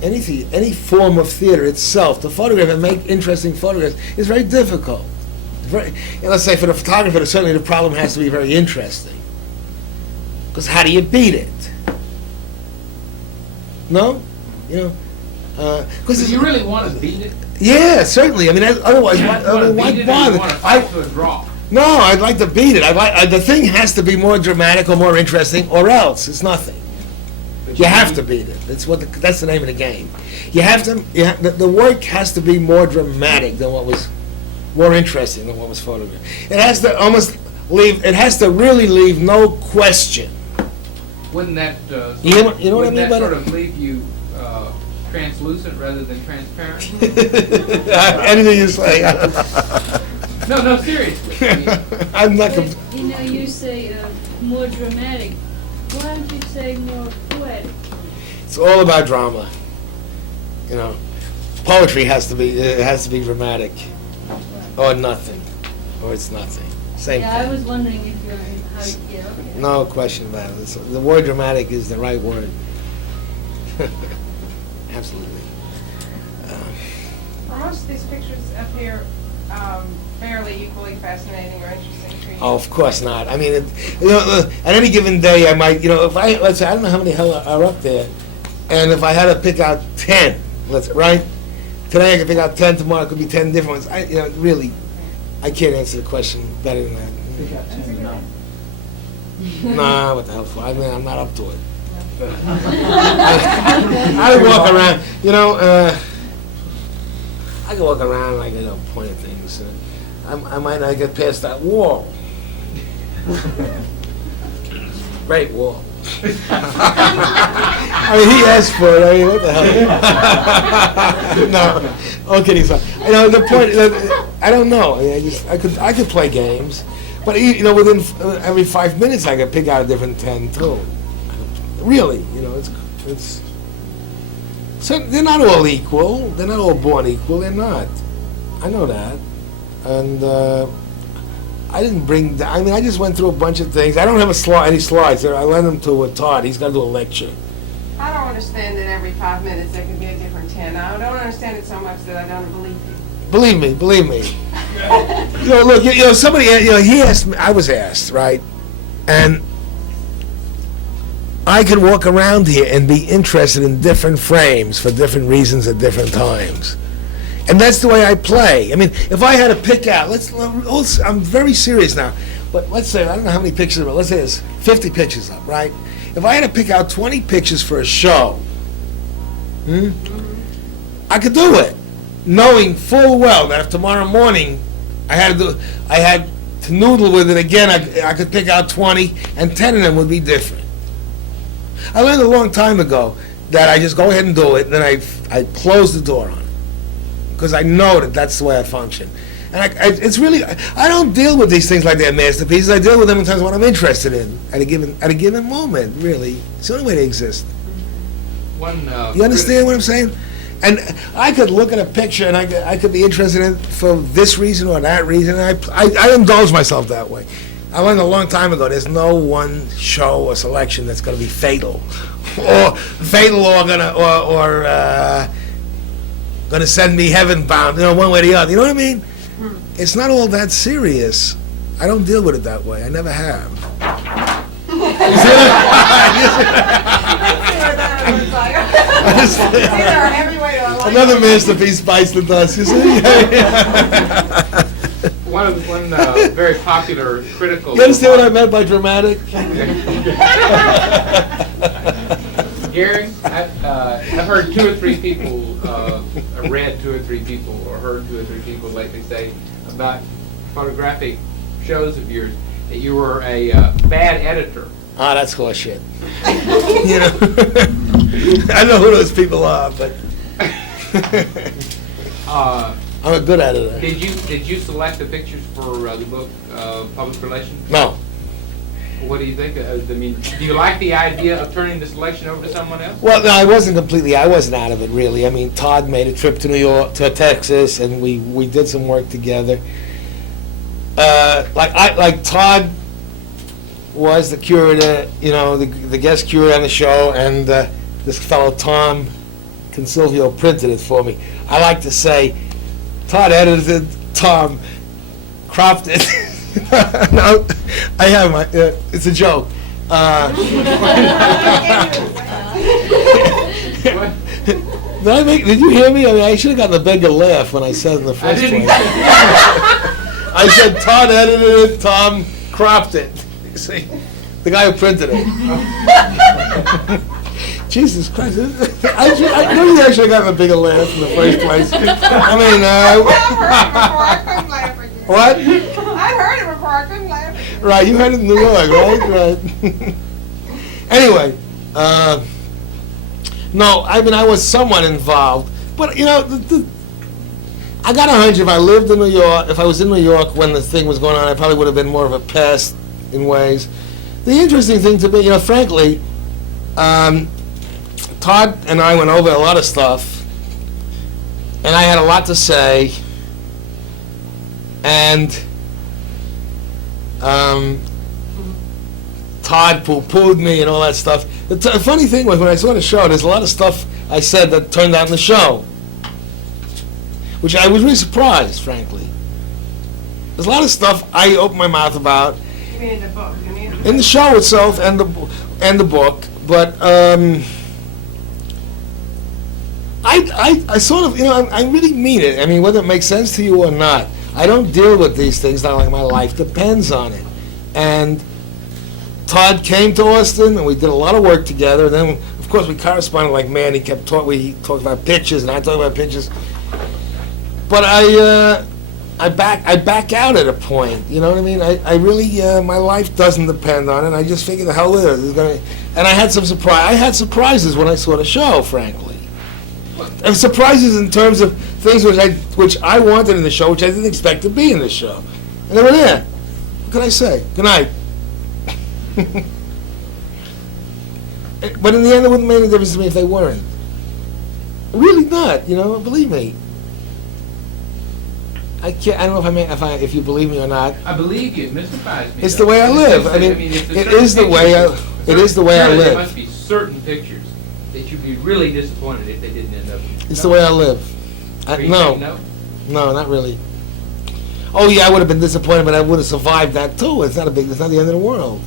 any form of theater itself, to photograph and make interesting photographs is very difficult. Let's say for the photographer, certainly the problem has to be very interesting. Because how do you beat it? No? Because you really want to beat it. Yeah, certainly. I mean, otherwise, why Beat it, or bother? you want to fight to a draw. No, I'd like to beat it. The thing has to be more dramatic or more interesting, or else it's nothing. You have to beat it. That's the name of the game. You have to. The work has to be more dramatic than more interesting than what was photographed. It has to It has to really leave no question. Wouldn't that, You know what I wouldn't mean that by sort that? of leave you translucent rather than transparent? Anything you say. No, seriously. I mean, I'm not. But, you say more dramatic. Why don't you say more poetic? It's all about drama. Poetry has to be dramatic, or nothing, or it's nothing. Same Yeah, I thing. was wondering if you're, okay. No question about it. The word dramatic is the right word. Absolutely. Are most of these pictures up here fairly equally fascinating or interesting to you? Oh, of course not. I mean, at any given day, I might, let's say, I don't know how many hell are up there, and if I had to pick out 10, right? Today I could pick out 10, tomorrow it could be 10 different ones. Really, I can't answer the question better than that. Pick out 10 tonight. Nah, what the hell for? I mean, I'm not up to it. I walk around, I can walk around like, point at things. I might not get past that wall. Great wall. I mean, he asked for it. I mean, what the hell? No, all kidding aside. The point. I don't know. I mean, I could play games, but within every 5 minutes, I could pick out a different 10 too. Really, it's. So they're not all equal. They're not all born equal. They're not. I know that, and I didn't bring. I just went through a bunch of things. I don't have any slides there. I lent them to Tod. He's got to do a lecture. I don't understand that every 5 minutes there could be a different 10. I don't understand it so much that I don't believe you. Believe me. Look, somebody, he asked me. I was asked, right, and I could walk around here and be interested in different frames for different reasons at different times. And that's the way I play. I mean, if I had to pick out, I'm very serious now, but let's say, I don't know how many pictures, but let's say there's 50 pictures up, right? If I had to pick out 20 pictures for a show, I could do it, knowing full well that if tomorrow morning I had to noodle with it again, I could pick out 20, and 10 of them would be different. I learned a long time ago that I just go ahead and do it, and then I close the door on it, because I know that that's the way I function. And it's really, I don't deal with these things like they're masterpieces. I deal with them in terms of what I'm interested in at a given moment. Really, it's the only way they exist. You understand what I'm saying? And I could look at a picture and I could be interested in it for this reason or that reason. And I indulge myself that way. I learned a long time ago. There's no one show or selection that's going to be fatal, or gonna send me heaven bound. One way or the other. You know what I mean? It's not all that serious. I don't deal with it that way. I never have. Another masterpiece bites the dust. You see? One very popular critical. You understand what I meant by dramatic? Gary, I've heard 2 or 3 people, read 2 or 3 people, or heard 2 or 3 people lately say about photographic shows of yours that you were a bad editor. Ah, that's horseshit. I know who those people are, but I'm a good editor. Did you select the pictures for the book, Public Relations? No. What do you think? I mean, do you like the idea of turning the selection over to someone else? Well, no, I wasn't out of it, really. I mean, Todd made a trip to New York, to Texas, and we did some work together. Like Todd was the curator, the guest curator on the show, and this fellow Tom Consilvio printed it for me. I like to say, Todd edited, Tom cropped it. No, I have my. It's a joke. Did you hear me? I mean, I should have gotten a bigger laugh when I said it in the first didn't. place. I said Todd edited it, Tom cropped it. You see, the guy who printed it. Jesus Christ! I know you actually got a bigger laugh in the first place. I mean, I couldn't laugh again. what? I heard it before, I couldn't laugh again. Right, you heard it in New York, right? Right. Anyway, no, I mean, I was somewhat involved, but I got a hunch if I lived in New York, if I was in New York when the thing was going on, I probably would have been more of a pest in ways. The interesting thing to me, frankly, Todd and I went over a lot of stuff, and I had a lot to say, and Todd poo-pooed me and all that stuff. The funny thing was, when I saw the show, there's a lot of stuff I said that turned out in the show, which I was really surprised, frankly. There's a lot of stuff I opened my mouth about You mean in the book? You mean in the show itself and the book, but I sort of, I really mean it. I mean, whether it makes sense to you or not, I don't deal with these things, not like my life depends on it. And Todd came to Austin, and we did a lot of work together. And then, of course, we corresponded like man. He talked about pictures, and I talked about pictures. But I back out at a point. You know what I mean? I really, my life doesn't depend on it. I just figure the hell with it. And I had some surprise. I had surprises when I saw the show, frankly. And surprises in terms of things which I wanted in the show, which I didn't expect to be in the show. And they were there. What can I say? Good night. But in the end, it wouldn't make any difference to me if they weren't. Really not, believe me. I can't. I don't know if you believe me or not. I believe you. It mystifies me. It's the way I live. I mean, if it there's is the certain way I. pictures- It is the way I surely live. There must be certain pictures that you'd be really disappointed if they didn't end up. It's the way I live. Or you No, think no. no, not really. Oh yeah, I would have been disappointed, but I would have survived that too. It's not the end of the world.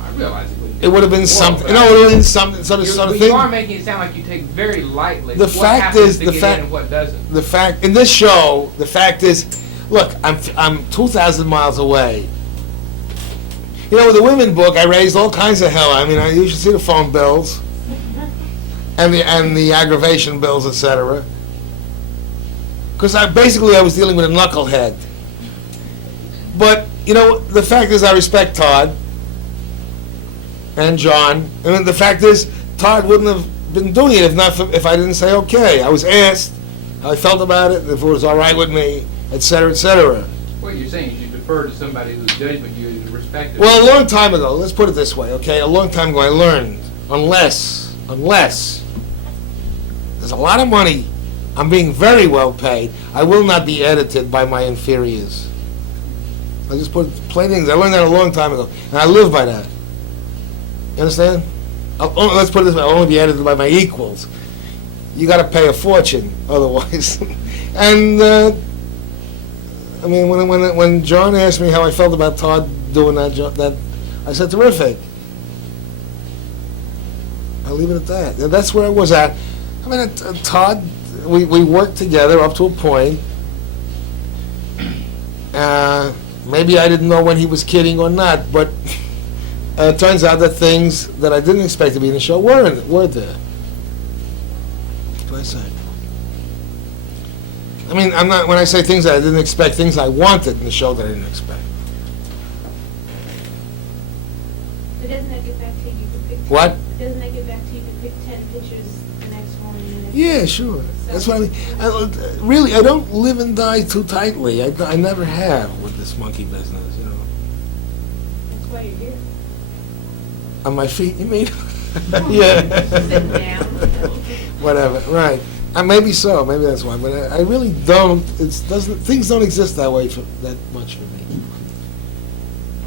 I realize it wouldn't. It would have been Well, something. but No, it would have been something. Sort of You are thing. making it sound like you take very lightly The what fact happens is- to the get fact- in and what doesn't. The fact in this show, the fact is, look, I'm 2,000 miles away. With the women book, I raised all kinds of hell. I mean, you should see the phone bills, and the aggravation bills, etc. Because I was dealing with a knucklehead. But the fact is, I respect Todd and John, and the fact is, Todd wouldn't have been doing it if I didn't say okay. I was asked how I felt about it, if it was all right with me, etc., etc. What you're saying is you defer to somebody whose judgment you respect. Well, a long time ago, let's put it this way, okay? A long time ago, I learned, unless there's a lot of money, I'm being very well paid, I will not be edited by my inferiors. I just put plain things. I learned that a long time ago, and I live by that. You understand? Let's put it this way: I'll only be edited by my equals. You got to pay a fortune otherwise. And I mean, when John asked me how I felt about Todd doing that I said terrific. I'll leave it at that. And that's where I was at. I mean, Todd, we worked together up to a point. Maybe I didn't know when he was kidding or not, but it turns out that things that I didn't expect to be in the show were there. What can I say? I mean, I'm not. When I say things that I didn't expect, things I wanted in the show that I didn't expect. But doesn't that get back to you could pick? What? Doesn't that get back to you could pick 10 pictures the next morning? And the next Yeah, sure. That's what I mean. Really, I don't live and die too tightly. I never have with this monkey business, That's why you're here. On my feet, you mean? Yeah. Sitting down. Whatever, right. Maybe so, maybe that's why, but I really don't, things don't exist that way that much for me.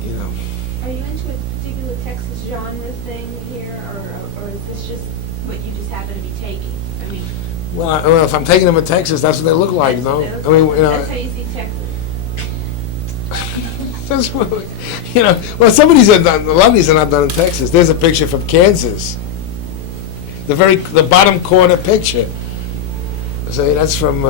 You know. Are you into a particular Texas genre thing here, or is this just what you just happen to be taking? I mean, Well, if I'm taking them to Texas, that's what they look like, no? that's I mean, you know. that's how you see Texas. That's what, you know, well, a lot of these are not done in Texas. There's a picture from Kansas. The bottom corner picture. So that's from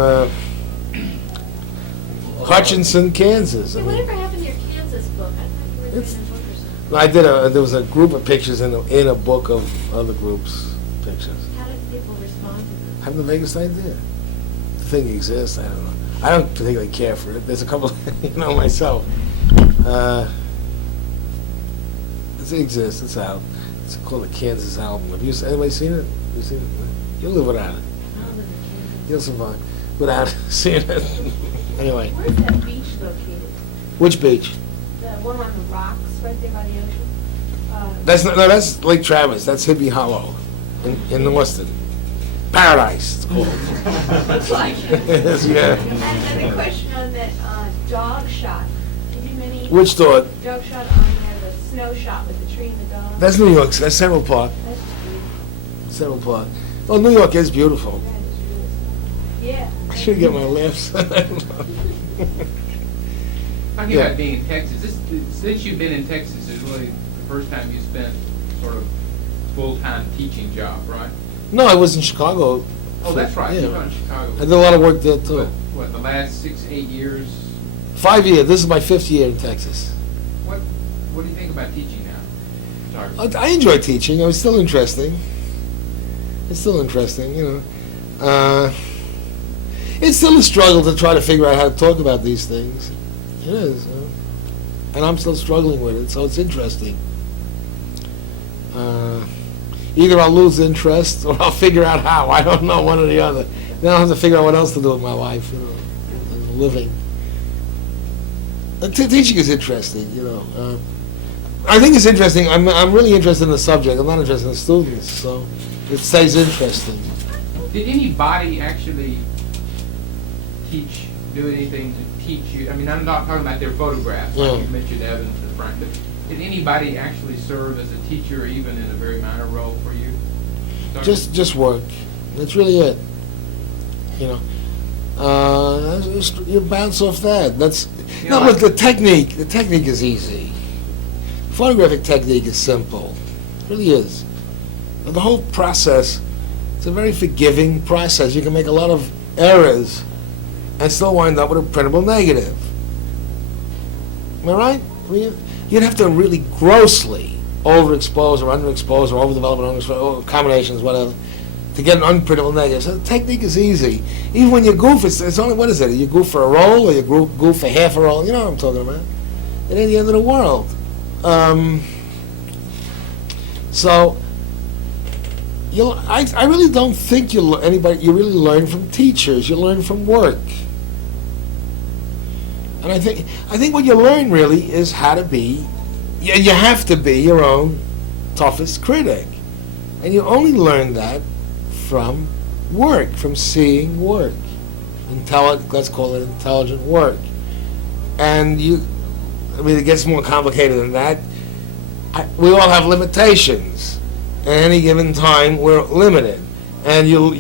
Hutchinson, Kansas. I So mean, whatever happened to your Kansas book? I thought you were doing It's- a book or something. there was a group of pictures in a book of other groups' pictures. How did people respond to them? I have the vaguest idea. The thing exists, I don't know. I don't particularly care for it. There's a couple, you know, myself. It exists, it's out. It's called the Kansas album. Anybody seen it? You seen it? You'll live without it. You'll survive without seeing it. Anyway, Where's that beach located? which beach? The one on the rocks right there by the ocean? That's Lake Travis. That's Hippie Hollow in Austin. Paradise, it's called. Looks like it. Yes, yeah. And another question on that dog shot. Did you do many Which dog? dog shot on there, the snow shot with the tree and the dog? That's New York. That's Central Park. That's beautiful. Central Park. Well, New York is beautiful. That is really, yeah. I should get my laughs. Talking Yeah. about being in Texas, since you've been in Texas, is really the first time you spent sort of full-time teaching job, right? No, I was in Chicago. Oh, that's right, Yeah. you're in Chicago. I did a lot of work there too. What, the last 6-8 years? 5 years. This is my 5th year in Texas. What do you think about teaching now? Sorry. I enjoy teaching. It's still interesting. It's still interesting, you know. It's still a struggle to try to figure out how to talk about these things. It is. And I'm still struggling with it, so it's interesting. Either I'll lose interest or I'll figure out how. I don't know, one or the other. Then I'll have to figure out what else to do with my life, you know, and living. Teaching is interesting, you know. I think it's interesting. I'm really interested in the subject. I'm not interested in the students, so it stays interesting. Did anybody actually do anything to teach you? I mean, I'm not talking about their photographs, like Yeah. you mentioned Evans and Frank, but did anybody actually serve as a teacher, even in a very minor role for you? Just work. That's really it. You know, you bounce off that. That's You no. know, Look, the technique is easy. Photographic technique is simple. It really is. And the whole process, it's a very forgiving process. You can make a lot of errors and still wind up with a printable negative. Am I right? I mean, you'd have to really grossly overexpose or underexpose or overdevelop or underexpose, or combinations, whatever, to get an unprintable negative. So the technique is easy. Even when you goof, it's only, what is it? You goof for a roll or you goof for half a roll? You know what I'm talking about. It ain't the end of the world. So, I really don't think you really learn from teachers. You learn from work. And I think what you learn really is how to be, you have to be your own toughest critic. And you only learn that from work, from seeing work. Let's call it intelligent work. And it gets more complicated than that. We all have limitations. At any given time, we're limited. And you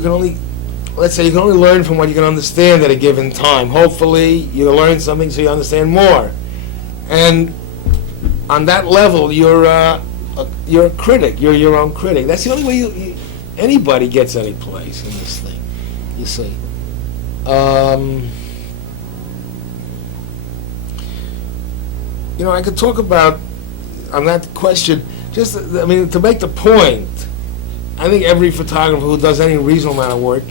can only, let's say, you can only learn from what you can understand at a given time. Hopefully, you learn something so you understand more. And on that level, you're a critic. You're your own critic. That's the only way anybody gets any place in this thing, you see. I could talk about, on that question, to make the point, I think every photographer who does any reasonable amount of work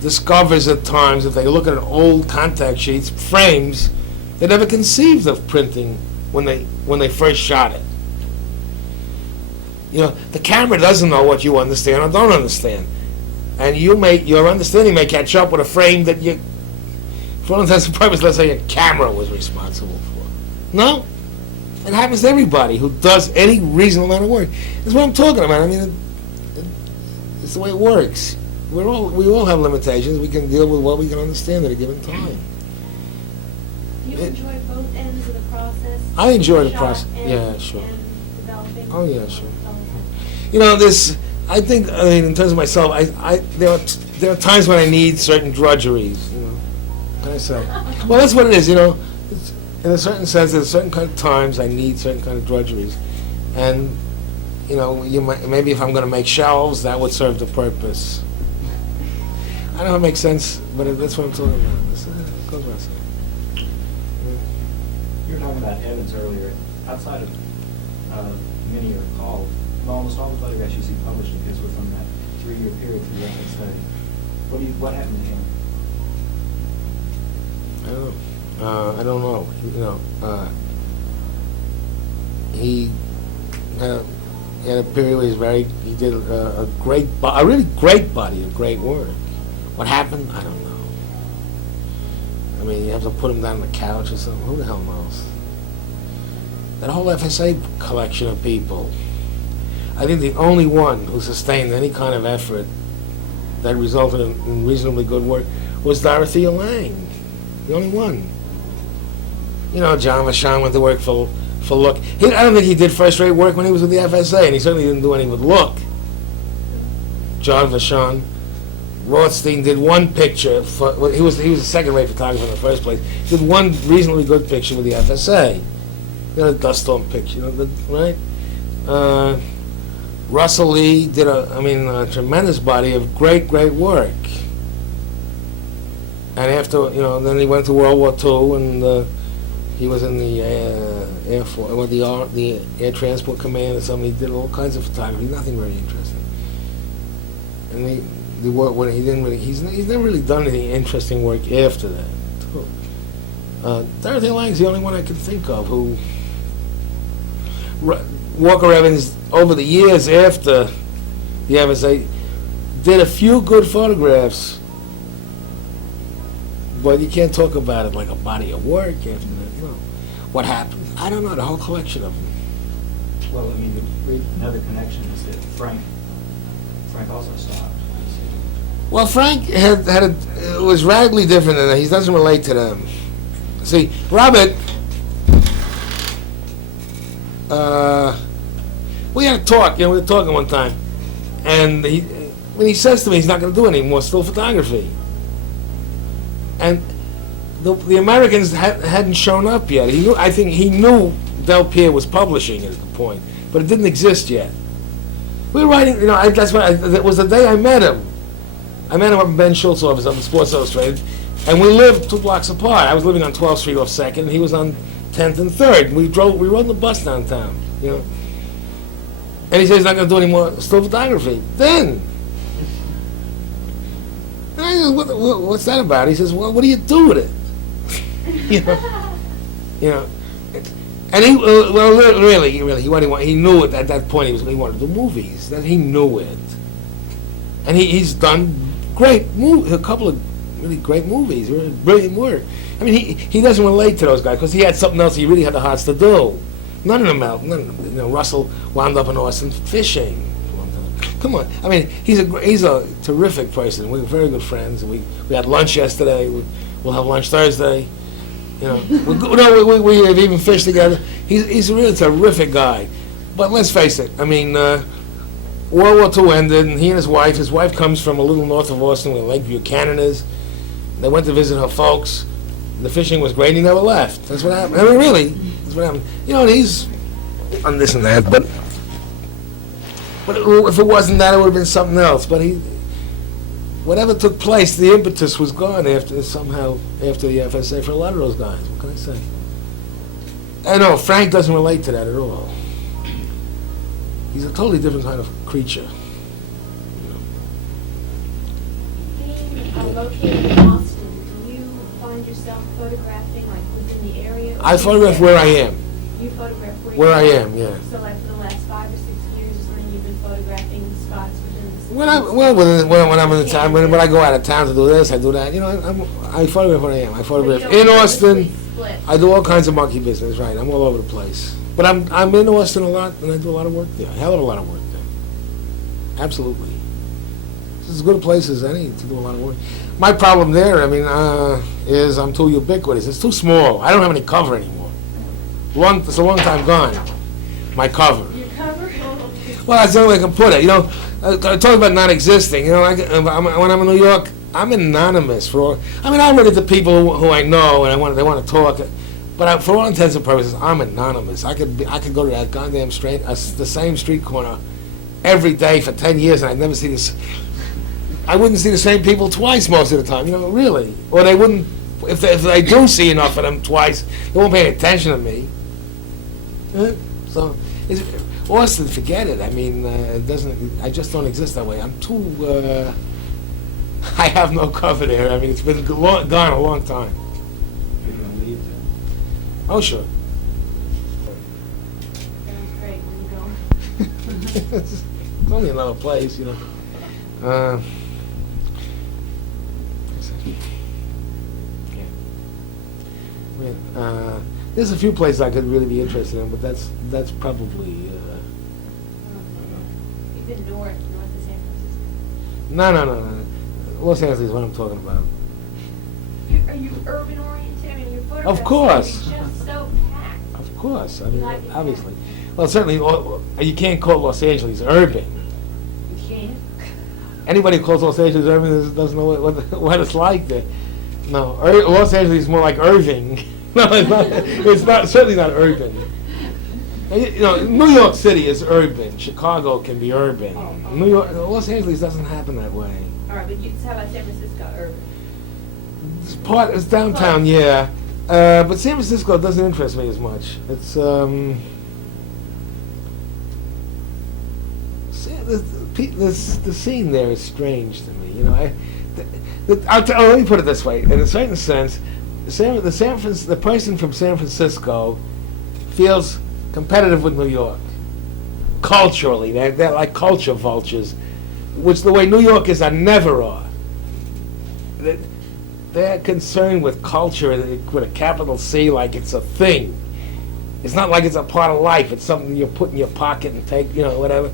discovers at times, if they look at old contact sheets, frames, they never conceived of printing when they first shot it. The camera doesn't know what you understand or don't understand. And your understanding may catch up with a frame that for all intents and purposes, let's say a camera was responsible for. No? It happens to everybody who does any reasonable amount of work. That's what I'm talking about. I mean, it's the way it works. We all have limitations. We can deal with what we can understand at a given time. You enjoy both ends of the process? I enjoy the shop process. and- Yeah, sure. and developing? Oh, yeah, sure. You know, I think, I mean, in terms of myself, there are times when I need certain drudgeries, you know. What can I say? Well, that's what it is, you know. In a certain sense, there's certain kind of times I need certain kind of drudgeries. And, you know, maybe if I'm going to make shelves, that would serve the purpose. I don't know if it makes sense, but that's what I'm talking about. It goes without saying. You were talking about Evans earlier. Outside of many are called, almost all the photographs you see published of his were from that 3-year period through the FSA. What happened to him? I don't know. You know, he had a period where he did a really great body of great work. What happened? I don't know. I mean, you have to put him down on the couch or something. Who the hell knows? That whole FSA collection of people. I think the only one who sustained any kind of effort that resulted in reasonably good work was Dorothea Lange. The only one. You know, John Vachon went to work for Look. I don't think he did first-rate work when he was with the FSA, and he certainly didn't do any with Look. John Vachon. Rothstein did one picture. He was a second-rate photographer in the first place. Did one reasonably good picture with the FSA. You know, the dust storm picture, you know, right? Russell Lee did a tremendous body of great work. And after, you know, then he went to World War II, and he was in the Air Force, or the Air Transport Command or something. He did all kinds of photography, nothing very interesting. And the work when he didn't really, he's never really done any interesting work after that. Dorothy Lange's the only one I can think of who. Walker Evans, over the years after the FSA, did a few good photographs, but you can't talk about it like a body of work after that. You know, what happened? I don't know. The whole collection of them. Well, I mean, another connection is that Frank also stopped. Well, Frank was radically different than that. He doesn't relate to them. See, Robert, we had a talk. You know, we were talking one time, and when he says to me he's not going to do any more still photography, and the Americans hadn't shown up yet. I think he knew Del Pierre was publishing at the point, but it didn't exist yet. We were writing. You know, it was the day I met him. I met him up in Ben Schultz's office up in Sports Illustrated, and we lived 2 blocks apart. I was living on 12th Street off 2nd, and he was on 10th and 3rd. We rode the bus downtown, you know. And he said he's not going to do any more still photography. Then, and I said, what's that about? He says, well, what do you do with it? you know. And he, really, he knew it at that point. He wanted to do movies. That he knew it, and he's done a couple of really great movies, really brilliant work. I mean, he doesn't relate to those guys because he had something else he really had the hearts to do. None of them out. You know, Russell wound up in Austin fishing. Come on. I mean, he's a terrific person. We were very good friends. We had lunch yesterday. We'll have lunch Thursday. You know, we have even fished together. He's a really terrific guy. But let's face it. I mean, World War II ended, and he and his wife comes from a little north of Austin where Lake Buchanan is. They went to visit her folks. The fishing was great, and he never left. That's what happened. I mean, really, that's what happened. You know, and he's on this and that, but if it wasn't that, it would have been something else. But whatever took place, the impetus was gone after the FSA for a lot of those guys. What can I say? I know, Frank doesn't relate to that at all. He's a totally different kind of creature. Being located in Austin, do you find yourself photographing like within the area? I photograph where I am. You photograph Where I am, yeah. So like for the last 5 or 6 years is when you've been photographing spots within the city? When I'm in the town, when I go out of town to do this, I do that. You know, I photograph where I am. I photograph in Austin. split. I do all kinds of monkey business, right? I'm all over the place. But I'm in Austin a lot, and I do a lot of work there. A hell of a lot of work there. Absolutely. It's as good a place as any to do a lot of work. My problem there, I mean, is I'm too ubiquitous. It's too small. I don't have any cover anymore. It's a long time gone. My cover. Your cover? Well, that's the only way I can put it. You know, I talk about not existing. You know, when I'm in New York, I'm anonymous for all. I mean, I run into people who I know and they want to talk, but for all intents and purposes, I'm anonymous. I could go to that goddamn the same street corner every day for 10 years, and I'd never see this. I wouldn't see the same people twice most of the time. You know, really, or they wouldn't. If they do see enough of them twice, they won't pay any attention to me. So, Austin, forget it. I mean, it doesn't. I just don't exist that way. I'm too. I have no cover there. I mean, it's been gone a long time. Are you gonna leave then? Oh, sure. Sounds great. Where you going? It's only another place, you know. There's a few places I could really be interested in, but that's probably. You've been north of San Francisco. No. Los Angeles is what I'm talking about. Are you urban oriented? I mean, your photographs Of course. are just so packed. Of course, I mean, Like it. obviously. Well, certainly, you can't call Los Angeles urban. You can't. Anybody who calls Los Angeles urban doesn't know what it's like there. No, Los Angeles is more like Irving. No, it's not. It's not certainly not urban. You know, New York City is urban. Chicago can be urban. New York, Los Angeles doesn't happen that way. All right, but how about San Francisco urban? It's downtown, yeah. But San Francisco doesn't interest me as much. It's the scene there is strange to me. You know, let me put it this way: in a certain sense, the person from San Francisco feels competitive with New York culturally. They're like culture vultures, which the way New Yorkers are never are. They're concerned with culture with a capital C, like it's a thing. It's not like it's a part of life. It's something you put in your pocket and take, you know, whatever.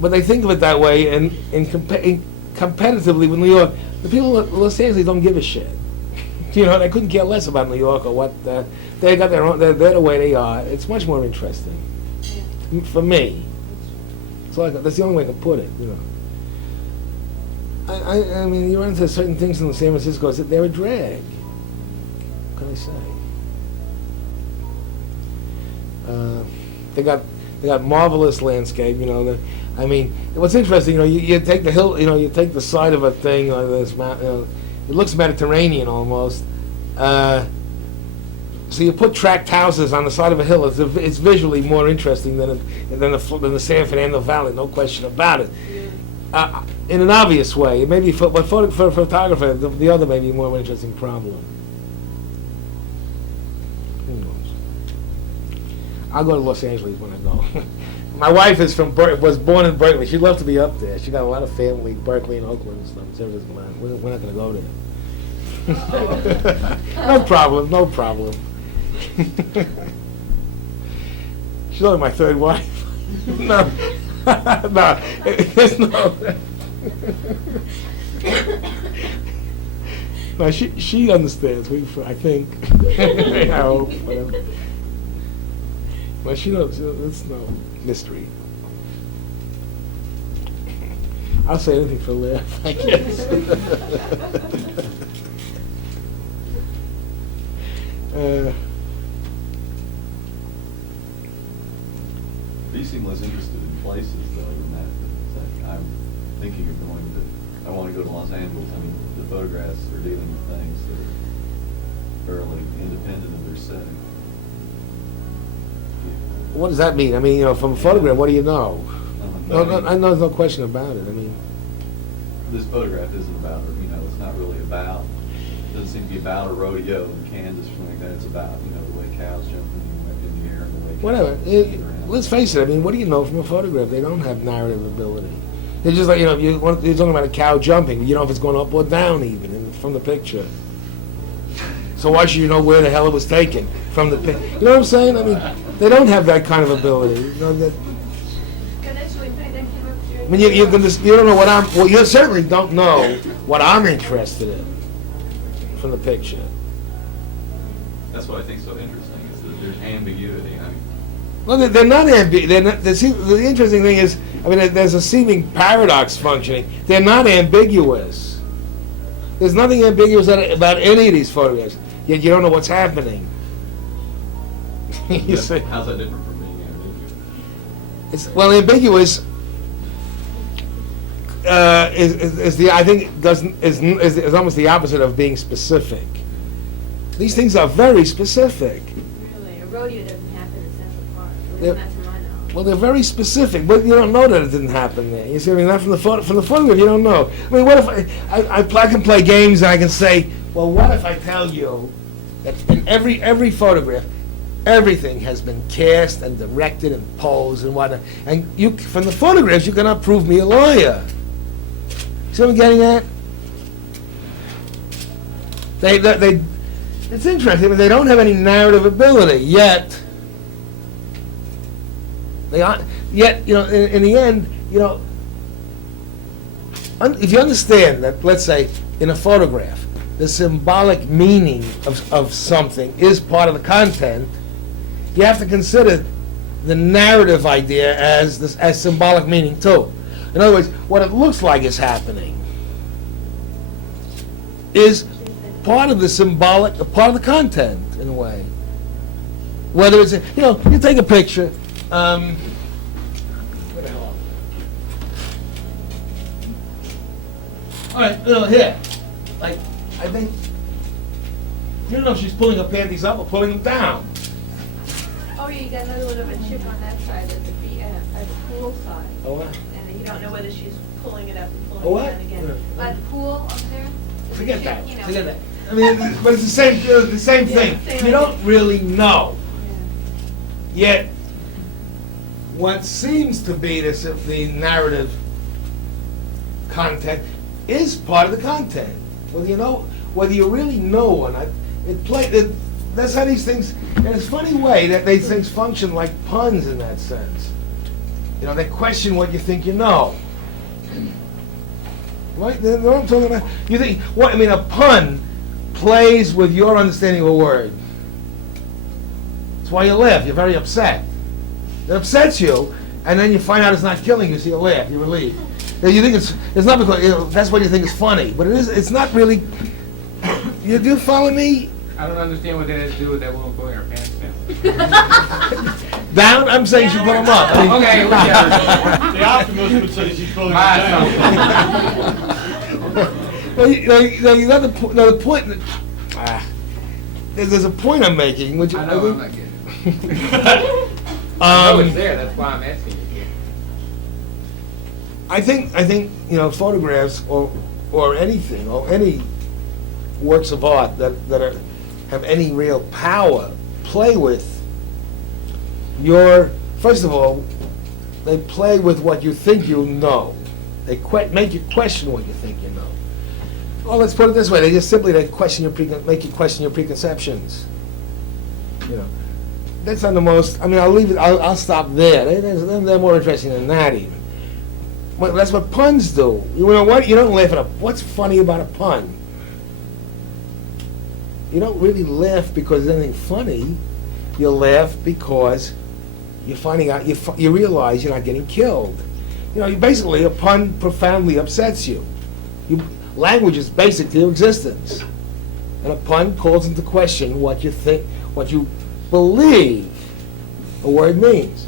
But they think of it that way, and competitively with New York, the people of Los Angeles don't give a shit. You know, they couldn't care less about New York or what. They got their own. They're the way they are. It's much more interesting for me. So that's the only way I can put it. You know. I mean, you run into certain things in San Francisco that they're a drag. What can I say? They got marvelous landscape. You know, I mean, what's interesting, you know, you take the hill, you know, you take the side of a thing like this mountain. You know, it looks Mediterranean almost. So you put tract houses on the side of a hill. It's visually more interesting than the San Fernando Valley, no question about it. In an obvious way, maybe for a photographer, the other may be a more interesting problem. Who knows? I'll go to Los Angeles when I go. My wife is was born in Berkeley. She'd love to be up there. She got a lot of family in Berkeley and Oakland and stuff. We're not going to go there. No problem. She's only my third wife. No. No, there's no. No, she understands. I think. I hope. Whatever. Well, she knows. It's no mystery. I'll say anything for a laugh, I guess. You seem less interested in places though than that. It's like I'm thinking of going to. I want to go to Los Angeles. I mean, the photographs are dealing with things that are fairly independent of their setting. What does that mean? I mean, you know, from a photograph, what do you know? No, I know there's no question about it. I mean, this photograph isn't about, you know, it's not really about. It doesn't seem to be about a rodeo in Kansas or something like that. It's about, you know, the way cows jump in the air and the way. whatever. Let's face it. I mean, what do you know from a photograph? They don't have narrative ability. They're just like, you know, you're talking about a cow jumping. You know if it's going up or down even from the picture. So why should you know where the hell it was taken from the pic? You know what I'm saying? I mean, they don't have that kind of ability. You know, that, I mean, you don't know what well, you certainly don't know what I'm interested in from the picture. That's what I think is so interesting, is that there's ambiguity. I mean, Well, they're not ambiguous. The interesting thing is, I mean, there's a seeming paradox functioning. They're not ambiguous. There's nothing ambiguous about any of these photographs, yet you don't know what's happening. You see? how's that different from being ambiguous? Well, ambiguous is almost the opposite of being specific. These things are very specific. Really, a rodeo doesn't happen in Central Park, at They're- least not to my knowledge. Well, they're very specific, but you don't know that it didn't happen there. You see, I mean, not from the photograph, you don't know. I mean, what if I can play games and I can say, well, what if I tell you that in every photograph, everything has been cast and directed and posed and whatnot, and you from the photographs you cannot prove me a liar. See what I'm getting at? They it's interesting, but they don't have any narrative ability yet. They are yet, you know. In the end, you know, if you understand that, let's say, in a photograph, the symbolic meaning of something is part of the content, you have to consider the narrative idea as symbolic meaning too. In other words, what it looks like is happening is part of the symbolic, part of the content in a way. Whether it's, you know, you take a picture. Where the hell are we? All right, you know, here, like, I think, you don't know if she's pulling her panties up or pulling them down. Oh, you got another one of a chip on that side at the pool side. Oh, what? And then you don't know whether she's pulling it up and Oh, pulling what? it down again. Yeah. By the pool up there? there's a Forget chip, that, you know. forget that. I mean, but it's the same thing. same You don't really know. Yeah. Yet, what seems to be the narrative content is part of the content. Whether you really know or not, that's how these things, in a funny way, that these things function like puns in that sense. You know, they question what you think you know. Right? You know what I'm talking about? You think, what, I mean, a pun plays with your understanding of a word. That's why you laugh. You're very upset. It upsets you, and then you find out it's not killing you, so you laugh. You're relieved. Now, you think it's not because, you know, that's what you think is funny, but it is. It's not really. You do follow me? I don't understand what that has to do with that woman pulling her pants down. Down? I'm saying you put them up. I mean- Okay, whichever. The optimist would say she's pulling it My down. You got the point. There's a point I'm making, which I know, I'm not getting it. I know it's there, that's why I'm asking you. I think you know, photographs or anything or any works of art that have any real power play with first of all, they play with what you think you know. They make you question what you think you know. Well, let's put it this way: they make you question your preconceptions. You know, that's not the most. I mean, I'll leave it. I'll stop there. They're more interesting than that even. Well, that's what puns do. You know what? You don't laugh at what's funny about a pun? You don't really laugh because there's anything funny. You laugh because you're finding out, you realize you're not getting killed. You know, basically a pun profoundly upsets you. Language is basic to your existence. And a pun calls into question what you think, what you believe a word means.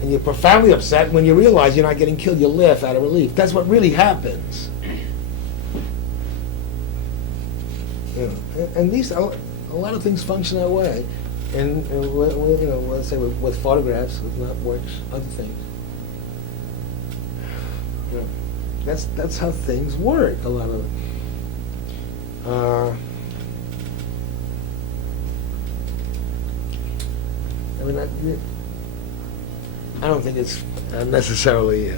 And you're profoundly upset when you realize you're not getting killed. You laugh out of relief. That's what really happens. You know, and these, a lot of things function that way. And you know, let's say with photographs, with not works, other things. You know, that's how things work. A lot of it. I mean, I don't think it's necessarily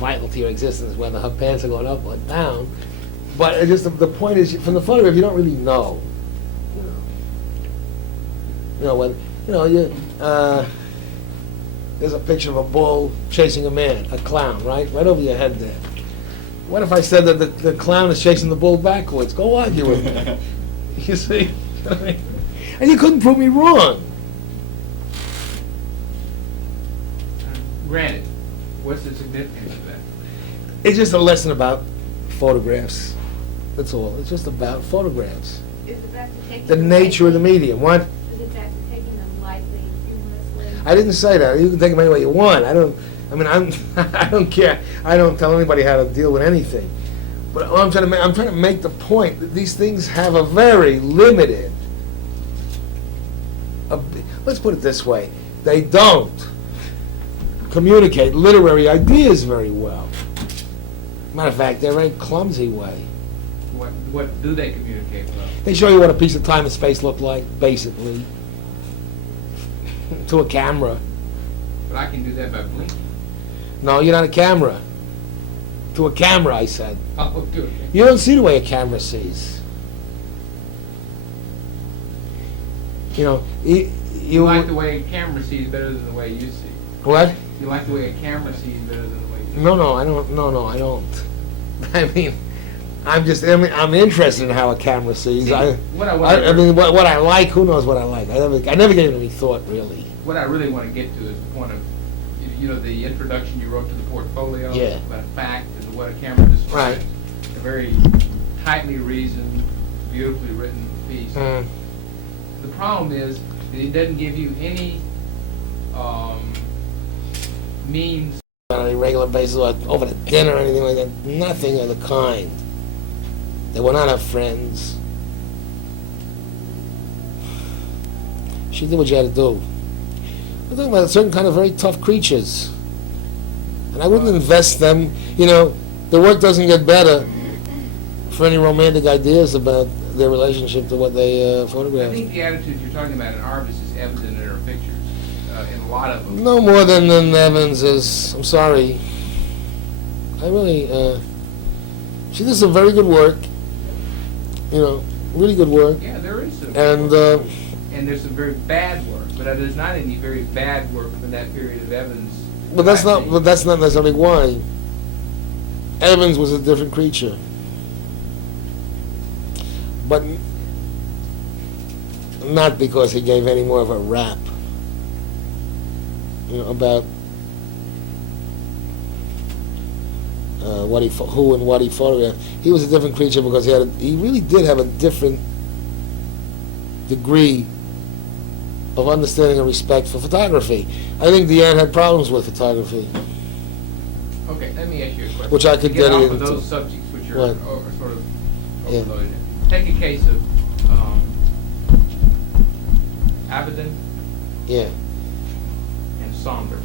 vital to your existence whether her pants are going up or down. But it just, the point is, from the photograph, you don't really know. You know, when, there's a picture of a bull chasing a man, a clown, right? Right over your head there. What if I said that the clown is chasing the bull backwards? Go argue with me. You see? And you couldn't prove me wrong. Granted, what's the significance of that? It's just a lesson about photographs. That's all. It's just about photographs. Is it back to taking The them nature of the lightly? medium. What? Is it back to taking them lightly, humorously? I didn't say that. You can take them any way you want. I don't care. I don't tell anybody how to deal with anything. But all I'm trying to make the point that these things have a very limited, let's put it this way, they don't communicate literary ideas very well. Matter of fact, they're a very clumsy way. What do they communicate well? They show you what a piece of time and space look like, basically, to a camera. But I can do that by blinking. No, you're not a camera. To a camera, I said. Oh, good. You don't see the way a camera sees. You like the way a camera sees better than the way you see. What? You like the way a camera sees better than the way you see. No, I don't. No, I don't. I mean, I'm interested in how a camera sees. See, I what I like. Who knows what I like? I never gave it any thought, really. What I really want to get to is the point of, the introduction you wrote to the portfolio. Yeah. About fact and what a camera describes. Right. A very tightly reasoned, beautifully written piece. Mm. The problem is that it doesn't give you any means. On a regular basis, or over to dinner or anything like that. Nothing of the kind. They were not her friends. She did what you had to do. We're talking about a certain kind of very tough creatures. And I wouldn't invest them, the work doesn't get better for any romantic ideas about their relationship to what they I photographed. think the attitude you're talking about in artists is evident in her pictures, in a lot of them. No more than Evans is. I'm sorry. I really, she does some very good work. Really good work. Yeah, there is some. And, And there's some very bad work, but there's not any very bad work from that period of Evans. but that's not necessarily why. Evans was a different creature. But not because he gave any more of a rap, about who and what he photographed. He was a different creature because he really did have a different degree of understanding and respect for photography. I think Deanne had problems with photography. Okay, let me ask you a question. Which I could get off into. of those subjects which are What? are sort of Yeah. overloaded. Take a case of Avedon Yeah. and Sonder.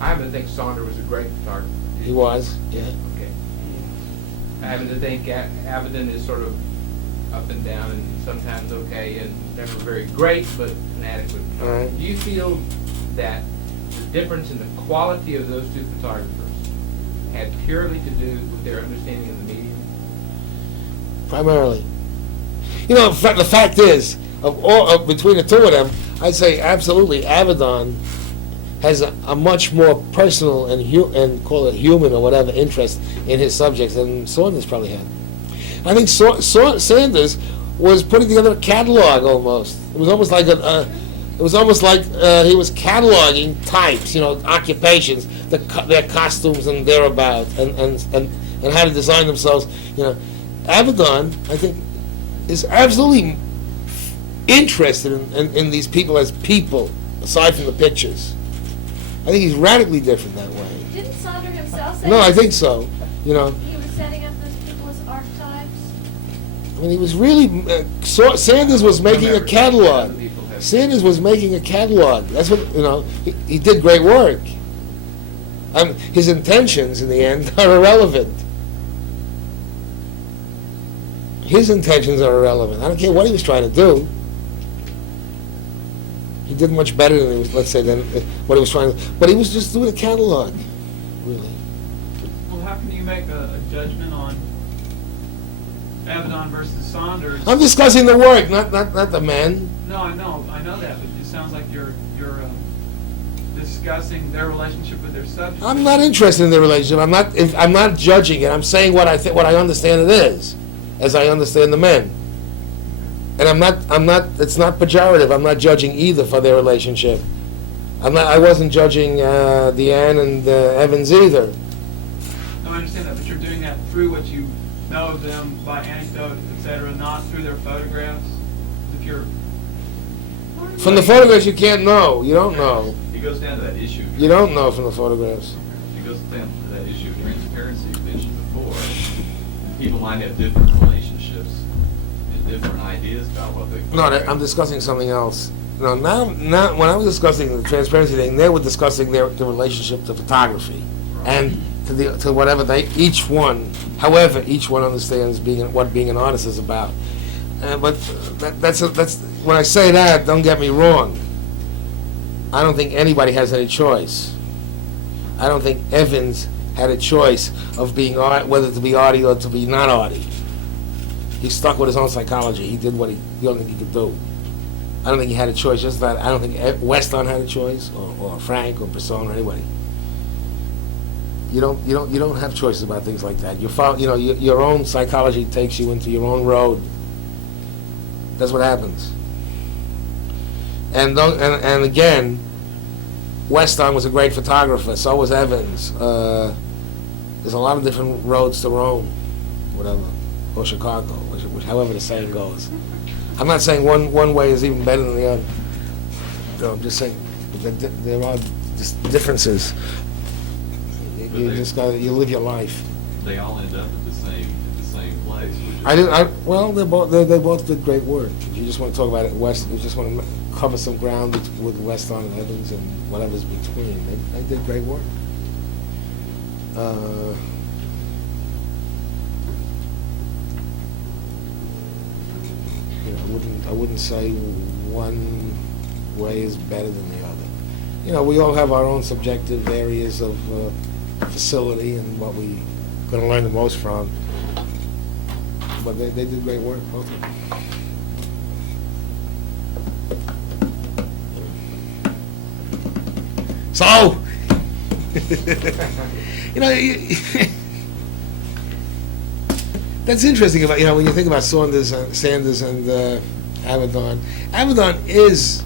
I happen to think Sonder was a great photographer. He was, yeah. Okay. I happen to think Avedon is sort of up and down and sometimes okay and never very great, but an adequate photographer. All right. Do you feel that the difference in the quality of those two photographers had purely to do with their understanding of the medium? Primarily. The fact is, between the two of them, I'd say absolutely Avedon has a much more personal and call it human or whatever interest in his subjects than Saunders probably had. I think Sanders was putting together a catalog almost. It was almost like he was cataloging types, occupations, their costumes and thereabouts, and how to design themselves. Avedon, I think, is absolutely interested in these people as people, aside from the pictures. I think he's radically different that way. Didn't Sonder himself say? No, I think so. He was setting up those people as archetypes? I mean, he was really. Sanders was making a catalog. Sanders was making a catalog. That's what, he did great work. His intentions, in the end, are irrelevant. His intentions are irrelevant. I don't care what he was trying to do. He did much better than than what he was trying to do. But he was just doing a catalog, really. Well, how can you make a judgment on John versus Saunders. I'm discussing the work, not the men. No, I know that, but it sounds like you're discussing their relationship with their subject. I'm not interested in the relationship. I'm not judging it. I'm saying what I understand it is, as I understand the men. And I'm not. It's not pejorative. I'm not judging either for their relationship. I wasn't judging Deanne and Evans either. No, I understand that, but you're doing that through what you know of them by anecdote, etc., not through their photographs. If you're From the photographs, you can't know. You don't know. It goes down to that issue. You don't know from the photographs. It goes down to that issue of transparency you mentioned before. People might have different relationships and different ideas about what they. No, I'm discussing something else. No, now when I was discussing the transparency thing, they were discussing their relationship to photography, and to whatever however each one understands what being an artist is about. But that's when I say that, don't get me wrong. I don't think anybody has any choice. I don't think Evans had a choice of being whether to be arty or to be not arty. He stuck with his own psychology. He did the only thing he could do. I don't think he had a choice. Just that I don't think Weston had a choice, or Frank, or Persona, or anybody. You don't have choices about things like that. Your own psychology takes you into your own road. That's what happens. And again, Weston was a great photographer. So was Evans. There's a lot of different roads to Rome, whatever, or Chicago, however the saying goes. I'm not saying one way is even better than the other. No, I'm just saying there are just differences. You just you live your life. They all end up at the same place. Well, they both did great work. If you just want to talk about it, you just want to cover some ground with Weston and Evans and whatever's between. They did great work. I wouldn't say one way is better than the other. We all have our own subjective areas of facility and what we going to learn the most from. But they did great work, both of them. So, that's interesting about, when you think about Sanders and Avedon. Avedon is,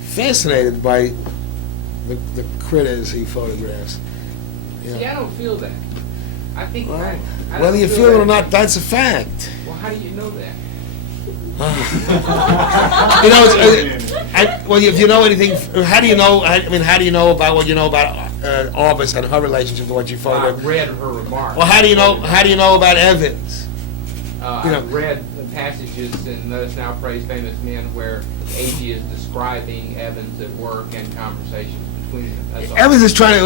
fascinated by the critters he photographs. See, I don't feel that. I think I whether don't you feel it or that. not, that's a fact. Well, how do you know that? If you know anything, how do you know? How do you know about what you know about Orbis and her relationship to what you I photographed? read her remarks. Well, how do you know about Evans? I've read the passages in Let Us Now Praise Famous Men where A.G. is describing Evans at work and conversations between them. That's all. Evans is trying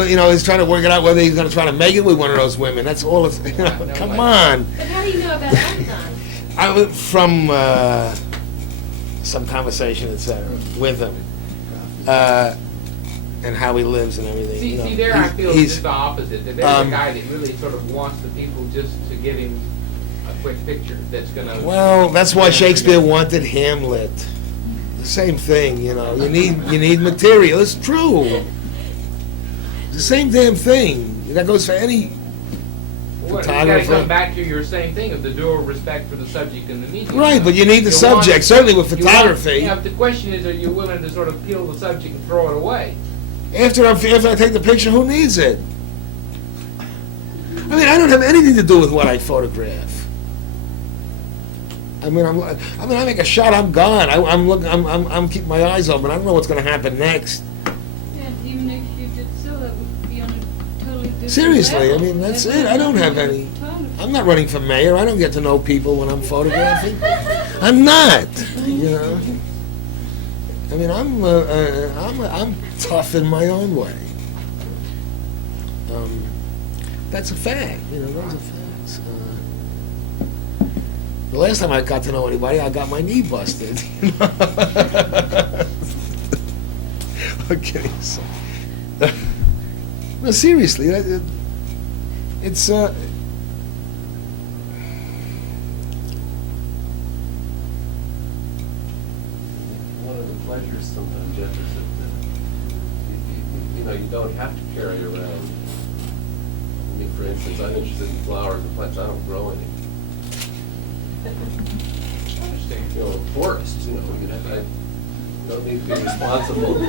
to work it out whether he's going to try to make it with one of those women. That's all. It's come on. But how do you know about Amazon? From some conversation, etc., with him, and how he lives and everything. See, there I feel just the opposite. That there's a guy that really sort of wants the people just to give him a quick picture that's going to... Well, that's why Shakespeare wanted Hamlet. The same thing, You need material. It's true. The same damn thing. That goes for any Well, you got to come back to your same thing of the dual respect for the subject and the medium. Right, but you need the subject, certainly with photography. The question is, are you willing to sort of peel the subject and throw it away? After I take the picture, who needs it? I don't have anything to do with what I photograph. I make a shot, I'm gone. I'm keeping my eyes open. I don't know what's going to happen next. And even if you did so, that would be on a totally different Seriously, level. That's it. I don't have any. I'm not running for mayor. I don't get to know people when I'm photographing. I'm not. I'm tough in my own way. That's a fact. Those are facts. The last time I got to know anybody, I got my knee busted. Okay, so no, seriously, it's wonders sometimes, Jeff, is that, you know, you don't have to carry around. I mean, for instance, I'm interested in flowers and plants. I don't grow any. Interesting. You know, forests, you know, I don't need to be responsible to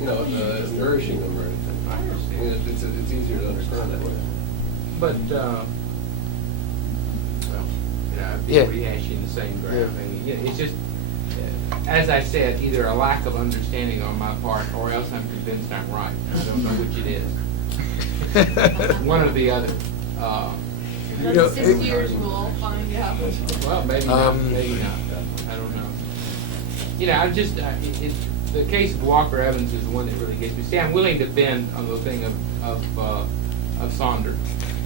you know, nourishing them or anything. I I understand. mean, it's easier to understand that way. But, well, you know, I'd be Yeah. rehashing the same graph. Yeah. I mean, you know, it's just, as I said, either a lack of understanding on my part, or else I'm convinced I'm right. And I don't know which it is. One or the other. You know, Another 6 years, we'll all find out. Well, maybe not, Um, maybe not. I don't know. You know, the case of Walker Evans is the one that really gets me. See, I'm willing to bend on the thing of Saunders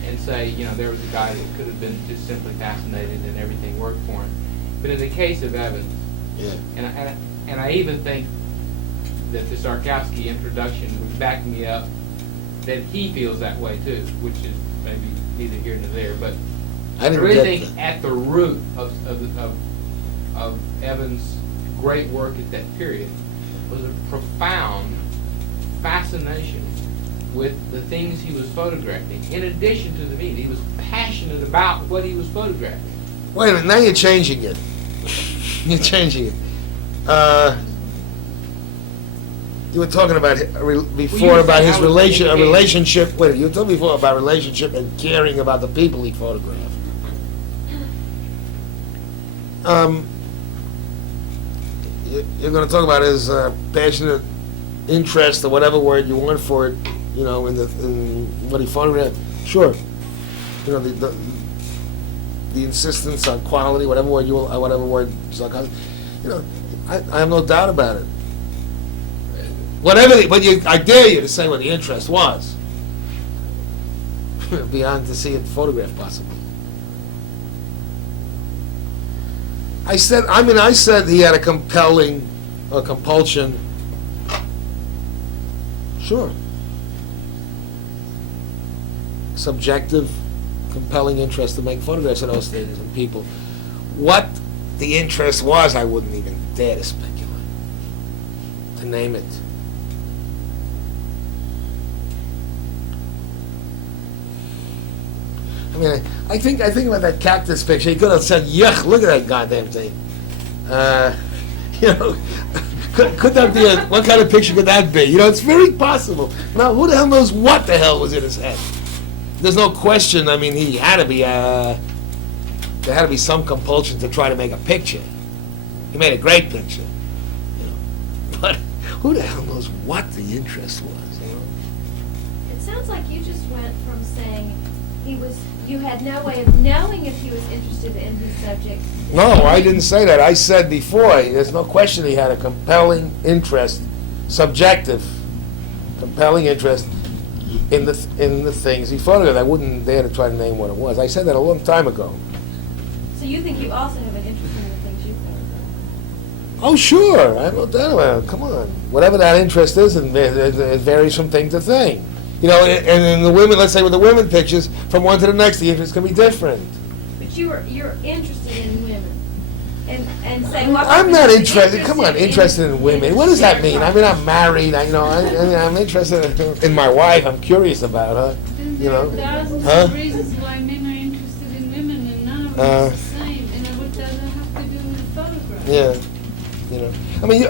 and say, you know, there was a guy that could have been just simply fascinated and everything worked for him. But in the case of Evans, Yeah. and I even think that the Sarkowski introduction would back me up that he feels that way too, which is maybe neither here nor there. But I I didn't really get think that. at the root of Evans' great work at that period was a profound fascination with the things he was photographing. In addition to the meat, he was passionate about what he was photographing. Wait a minute, now you're changing it. You're changing it. You were talking about before were about saying his I was thinking- relationship. Wait, you were talking before about relationship and caring about the people he photographed. You're going to talk about his passionate interest or whatever word you want for it. You know, in what he photographed. Sure. You know the insistence on quality, whatever word you sarcasm. You know, I have no doubt about it. I dare you to say what the interest was. Beyond to see it photographed, possibly. I said he had a compulsion. Sure. Subjective, compelling interest to make photographs of those things and people. What the interest was, I wouldn't even dare to speculate. To name it. I mean, I think about that cactus picture. He could have said, "Yuck! Look at that goddamn thing." You know, could that be what kind of picture could that be? You know, it's very possible. Now, who the hell knows what the hell was in his head? There's no question. I mean, he had to be. There had to be some compulsion to try to make a picture. He made a great picture, you know. But who the hell knows what the interest was? You know? It sounds like you just went from saying you had no way of knowing if he was interested in his subject. No, I didn't say that. I said before, there's no question he had a compelling interest, subjective, compelling interest in the things he photographed. I wouldn't dare to try to name what it was. I said that a long time ago. So you think you also have an interest in the things you photograph? Oh, sure. I have no doubt about it. Come on. Whatever that interest is, it varies from thing to thing. You know, and in the women, let's say with the women pictures, from one to the next, the interest can be different. But you're interested in women, and saying what? I'm not you're interested. Come on, interested in women. What does that mean? I mean, I'm married. I'm interested in my wife. I'm curious about her. Then You there are know? thousands Huh? of reasons why men are interested in women, and none of them is the same, and it doesn't have to do with the photograph. Yeah. You know. I mean,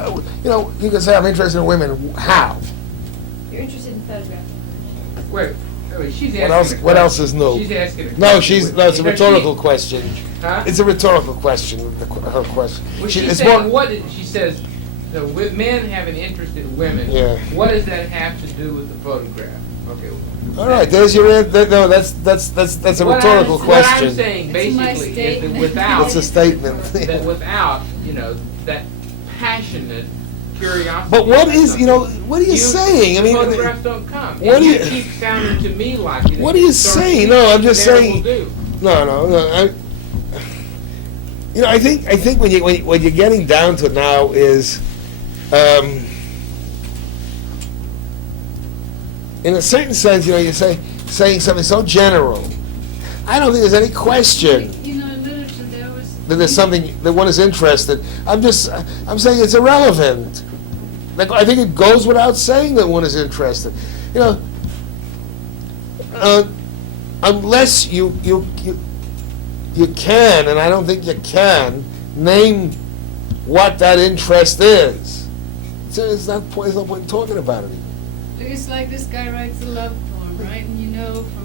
you can say I'm interested in women. How? You're interested in photographing. Wait, she's asking. What else? a What else question. is new? She's asking. No, it's a rhetorical question. Huh? It's a rhetorical question. Her question. Well, She- she's it's saying, more- she says, men have an interest in women. Yeah. What does that have to do with the photograph? Okay. All right, there's your answer. No, that's a rhetorical question. What I'm saying It's my basically is that statement. without, It's a statement. that without, that passionate curiosity. But what about is, something, what are you saying? I mean, photographs don't come. what And do you you- keep sounding to me like it. What are you saying? No, I'm just saying. Do. No. I think when you're getting down to now is, in a certain sense, you're saying something so general. I don't think there's any question. You know, in literature, they always that there's something that one is interested. I'm saying it's irrelevant. Like, I think it goes without saying that one is interested. You know, unless you can, and I don't think you can, name what that interest is. So there's no point in talking about it. It's like this guy writes a love poem, right? And you know from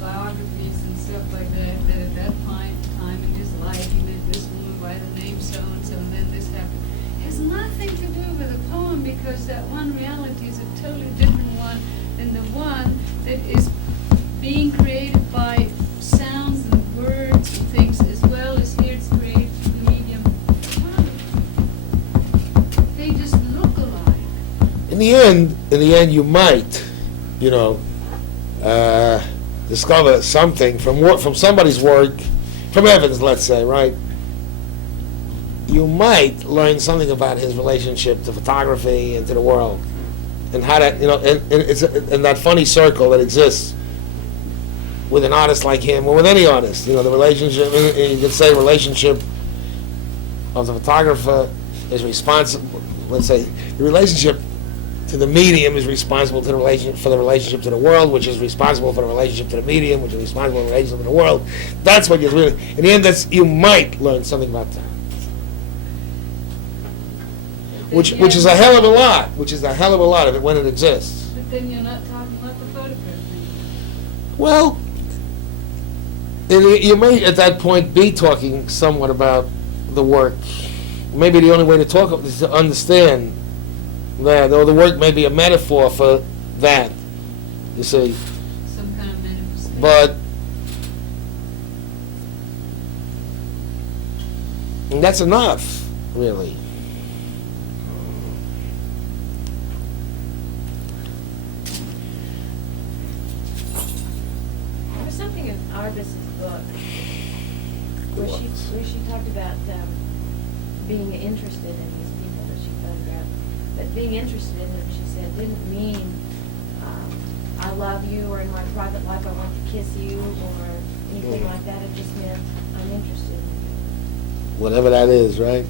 biographies and stuff like that, that at that time in his life he met this woman by the name so-and-so, and then this happened. It has nothing to do with the poem, because that one reality is a totally different one than the one that is being created by sounds and words and things, as well as here it's created through the medium of photography. They just look alike. In the end, you might, discover something from somebody's work, from Evans, let's say, right? You might learn something about his relationship to photography and to the world, and how that, and it's in that funny circle that exists with an artist like him, or with any artist. The relationship, you could say, relationship of the photographer is responsible. Let's say the relationship to the medium is responsible for the relationship to the world, which is responsible for the relationship to the medium, which is responsible for the relationship to the world. That's what you really. In the end, you might learn something about that. Which is a hell of a lot. Which is a hell of a lot of it when it exists. But then you're not talking about the photograph. Well, you may at that point be talking somewhat about the work. Maybe the only way to talk is to understand that, or the work may be a metaphor for that, you see. Some kind of manifestation. But that's enough, really. There was something in Arbus's book where she talked about being interested in these people that she photographed. But being interested in them, she said, didn't mean I love you, or in my private life I want to kiss you, or anything like that. It just meant I'm interested in you. Whatever that is, right?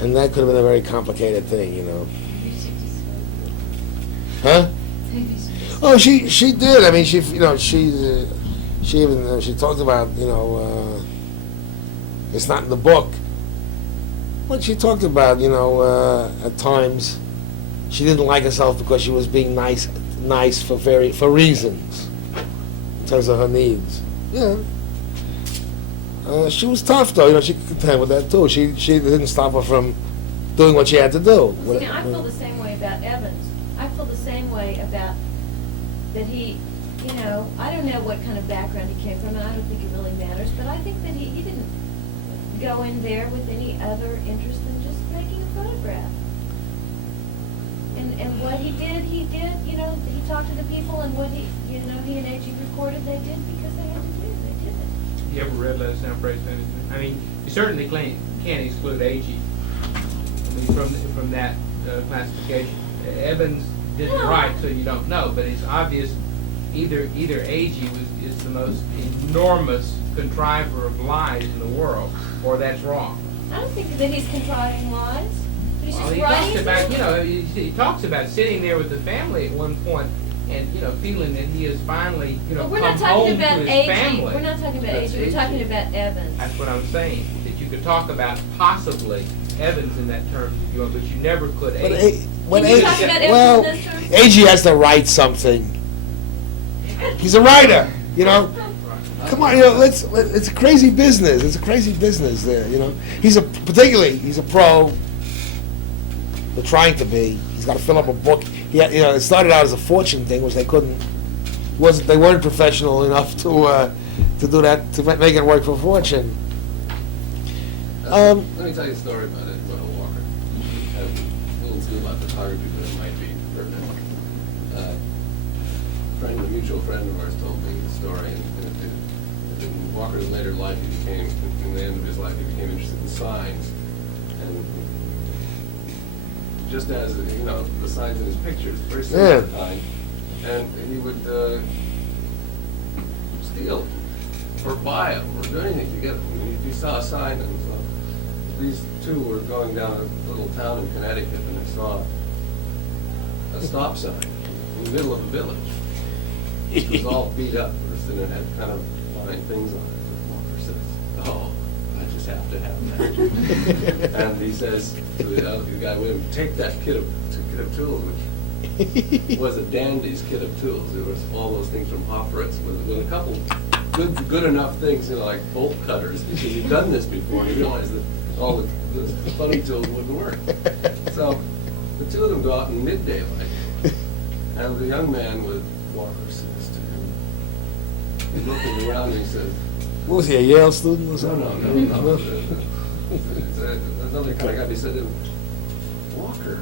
And that could have been a very complicated thing, Huh? Oh, she did. I mean, she talked about, it's not in the book. What she talked about, at times, she didn't like herself because she was being nice for reasons, in terms of her needs. Yeah. She was tough, though. She could contend with that too. She didn't stop her from doing what she had to do. See, I feel the same way about Evans. I feel the same way about that he, I don't know what kind of background he came from, and I don't think it really matters, but I think that he didn't go in there with any other interest than just making a photograph. And what he did, he talked to the people, and what he and A.G. recorded, they did because they had to do. They did it. You ever read Let Us Down Praise Management? I mean, you certainly can't exclude A.G. from that classification. Evans didn't write, so you don't know, but it's obvious either A.G. is the most enormous contriver of lies in the world, or that's wrong. I don't think that he's contriving lies. He's Well, just he writing. talks about, he talks about sitting there with the family at one point and, feeling that he has finally, But we're come not talking home about to his A.G. family. We're not talking about That's A.G. We're talking about Evans. That's what I'm saying, that you could talk about possibly Evans in that terms if you want, but you never could But A.G. Can you talk about well, Evans in this term? A.G. has to write something. He's a writer, Come on, it's a crazy business. It's a crazy business there, He's a pro. They're trying to be. He's got to fill up a book. It started out as a fortune thing, which they weren't professional enough to do that, to make it work for fortune. Let me tell you a story about it, Ronald Walker. I have a little too about photography, but it might be pertinent. A mutual friend of ours told me the story, and in Walker's later life, in the end of his life, he became interested in signs. And just as, the signs in his pictures, very similar kind. And he would steal them or buy them or do anything to get them. You saw a sign, and so these two were going down a little town in Connecticut, and they saw a stop sign in the middle of the village. It was all beat up, and it had kind of fine things on it. The Walker says, "Oh, I just have to have that." And he says to the guy, "Wait, take that kit of tools," which was a dandy's kit of tools. There was all those things from Hofferitz with a couple good enough things, like bolt cutters, because he'd done this before, and he realized that all the funny tools wouldn't work. So the two of them go out in mid-daylight, and the young man with Walker says to him, he's looking around and he says, What was he, a Yale student or no, something? no. It's another kind of guy. He said to him, "Walker,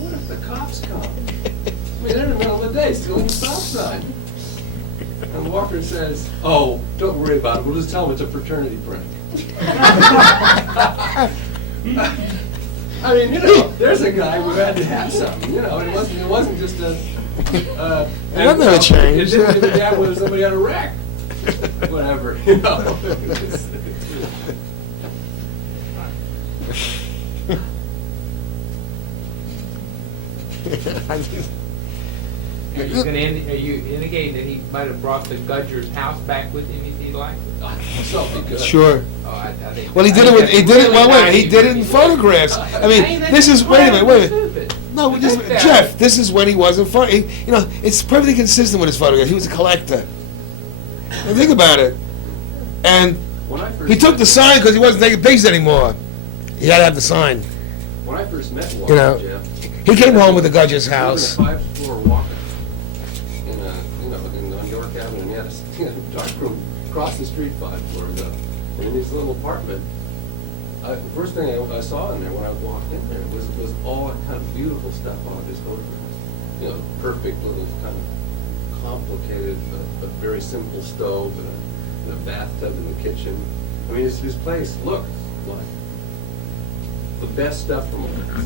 what if the cops come? I mean, they're in the middle of the day stealing the stop sign." And Walker says, "Oh, don't worry about it. We'll just tell them it's a fraternity prank." I mean, there's a guy who had to have something. It wasn't just a. That never changed. It didn't even happen when somebody had a wreck. Whatever. Are you indicating that he might have brought the Gudger's house back with him if he'd liked it? Something good. Sure. Oh, I think. Well, he did it in photographs. I mean, this is, wait a minute. No, Jeff, this is when he wasn't it's perfectly consistent with his photographs. He was a collector. Now, think about it. And When I first he took met- the sign because he wasn't taking pictures anymore. He had to have the sign. When I first met Walker, You know, Jeff, he came home with the Gudger's he was house. in a 5th-floor walker on York Avenue, and he had a dark room across the street 5 floors up. And in his little apartment, the first thing I saw in there when I walked in there was all that kind of beautiful stuff on his photographs. Perfect little kind of complicated but very simple stove and a bathtub in the kitchen. I mean, his place looked like the best stuff from all that stuff.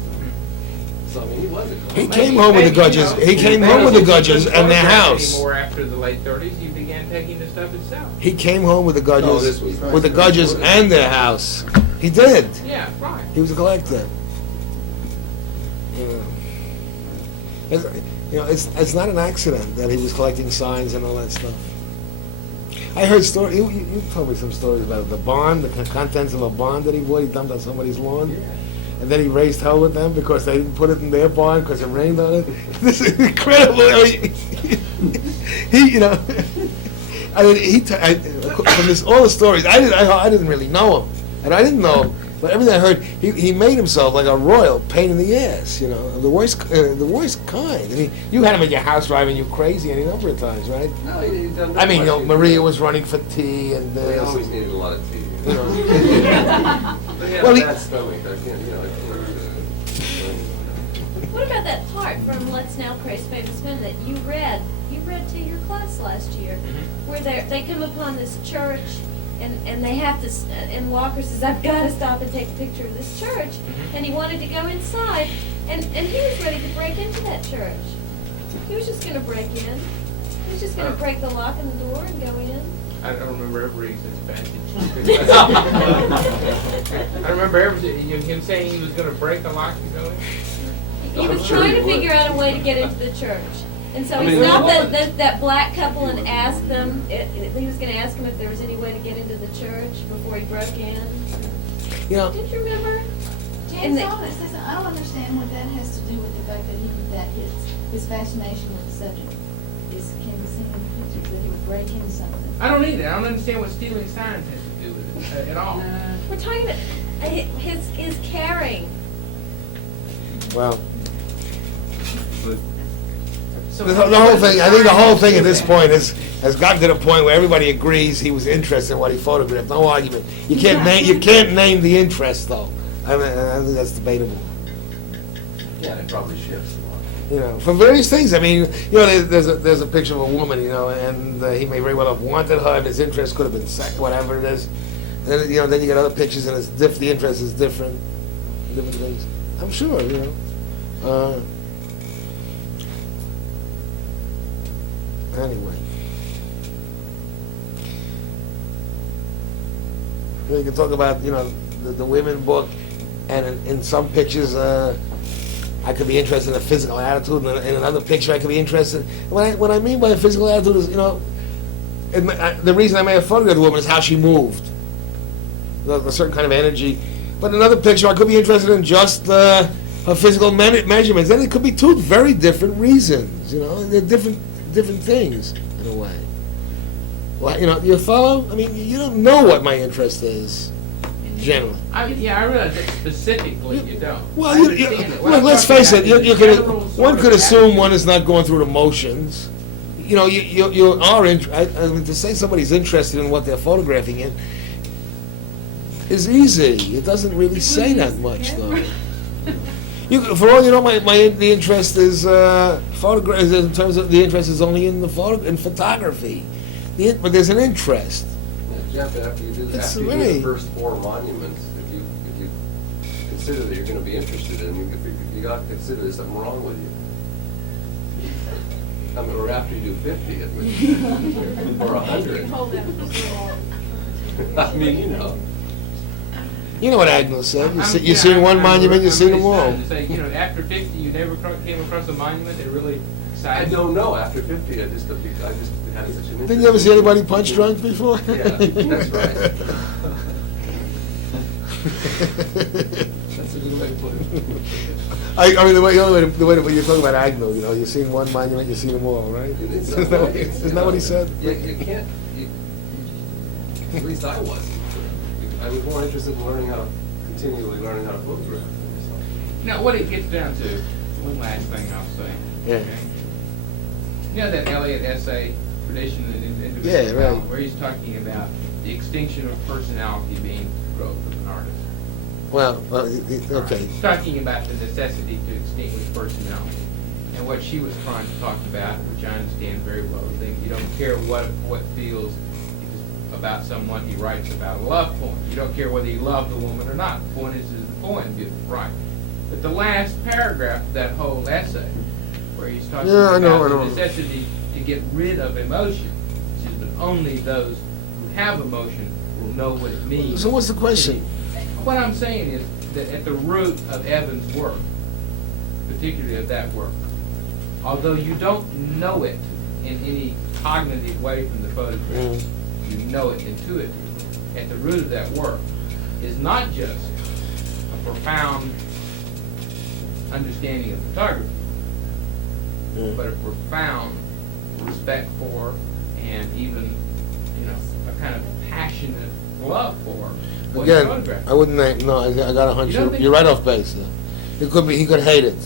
So I mean, he wasn't. He came home with the Gudgers. He came home with the Gudgers and their house. Anymore after the late 30s, he began taking the stuff himself. He came home with the No, this Gudgers, was- with the Gudgers and their house. He did. Yeah, right. He was a collector. It's not an accident that he was collecting signs and all that stuff. I heard stories. You told me some stories about the bond, the contents of a bond that he bought. He dumped on somebody's lawn, and then he raised hell with them because they didn't put it in their barn because it rained on it. This is incredible. From all the stories, I didn't really know him, and I didn't know him. But everything I heard, he made himself like a royal pain in the ass, the worst kind. I mean, you had him at your house driving you crazy any number of times, right? No, he done I mean, much. Maria was running for tea and He this. always needed a lot of tea. You know. But yeah, Well, he- bad stomach. I can't. What about that part from Let's Now Praise Famous Men that you read to your class last year, where they come upon this church and they have to, and Walker says, "I've got to stop and take a picture of this church," and he wanted to go inside, and he was ready to break into that church. He was just gonna break in. He was just gonna break the lock in the door and go in. I don't remember ever reading this passage. I remember him saying he was going to break a lock to go in. He was I'm sure trying he to would. figure out a way to get into the church. And so I he mean, stopped that black couple and asked them, he was gonna ask them if there was any way to get into the church before he broke in. Did you remember? And James, the- I don't understand what that has to do with the fact that his fascination with the subject can be seen in the pictures, that he would break into something. I don't either. I don't understand what stealing signs has to do with it at all. We're talking about his caring. Well, So the whole thing. I think the whole thing at this point has gotten to the point where everybody agrees he was interested in what he photographed. No argument. You can't name the interest though. I think that's debatable. Yeah, it probably shifts a lot. For various things. I mean, there's a picture of a woman, and he may very well have wanted her, and his interest could have been whatever it is. And then you get other pictures, and the interest is different things. I'm sure, Anyway, You can talk about, the women book, and in some pictures, I could be interested in a physical attitude, and in another picture, I could be interested. What I mean by a physical attitude is, the reason I may have photographed a woman is how she moved, a certain kind of energy. But in another picture, I could be interested in just her physical measurements. Then it could be two very different reasons. They're different things in a way. Well, you follow? I mean, you don't know what my interest is, generally. I realize that specifically you don't. Well, I understand it. What I'm let's talking face it. about is the general One sort could of assume attitude. one is not going through the motions. You are. I mean, to say somebody's interested in what they're photographing in is easy. It doesn't really say that much, though. For all you know, the interest is photograph. In terms of the interest is only in in photography, but there's an interest. Jeff, after you do It's the really- first 4 monuments, if you consider that you're going to be interested in, you got to consider there's something wrong with you. I mean, or after you do 50, at least, or 100. Hold that for so long. I mean, You know what Agnew said. You've Yeah, seen one monument, you've I'm seen really them all. stunned to say, after 50, you never came across a monument that really I excited you? don't know, after 50, I just had such an interest. Didn't you ever see anybody punch drunk before? Yeah, that's right. That's a good way to put it. I mean, the way you're talking about Agnew, you've seen one monument, you've seen them all, right? It's Isn't that what he said? You can't, at least I wasn't. I was more interested in continually learning how to photograph. Now, what it gets down to, one last thing I'll say. Yeah. okay? You know that Eliot essay, Tradition and Individual Yeah, right. Development, where he's talking about the extinction of personality being growth of an artist. Well, okay. He's talking about the necessity to extinguish personality. And what she was trying to talk about, which I understand very well, is that you don't care what feels about someone he writes about a love poem. You don't care whether he loved the woman or not. The point is the poem gets right. But the last paragraph of that whole essay, where he's talking Yeah, I about know. the necessity to get rid of emotion, says that only those who have emotion will know what it means. So what's the question? What I'm saying is that at the root of Evan's work, particularly of that work, although you don't know it in any cognitive way from the photograph, you know it intuitively. At the root of that work is not just a profound understanding of photography, but a profound respect for and even, a kind of passionate love for what he's Again, photographing. I wouldn't. No, I got a hunch. You don't think- You're right off base there. It could be. He could hate it.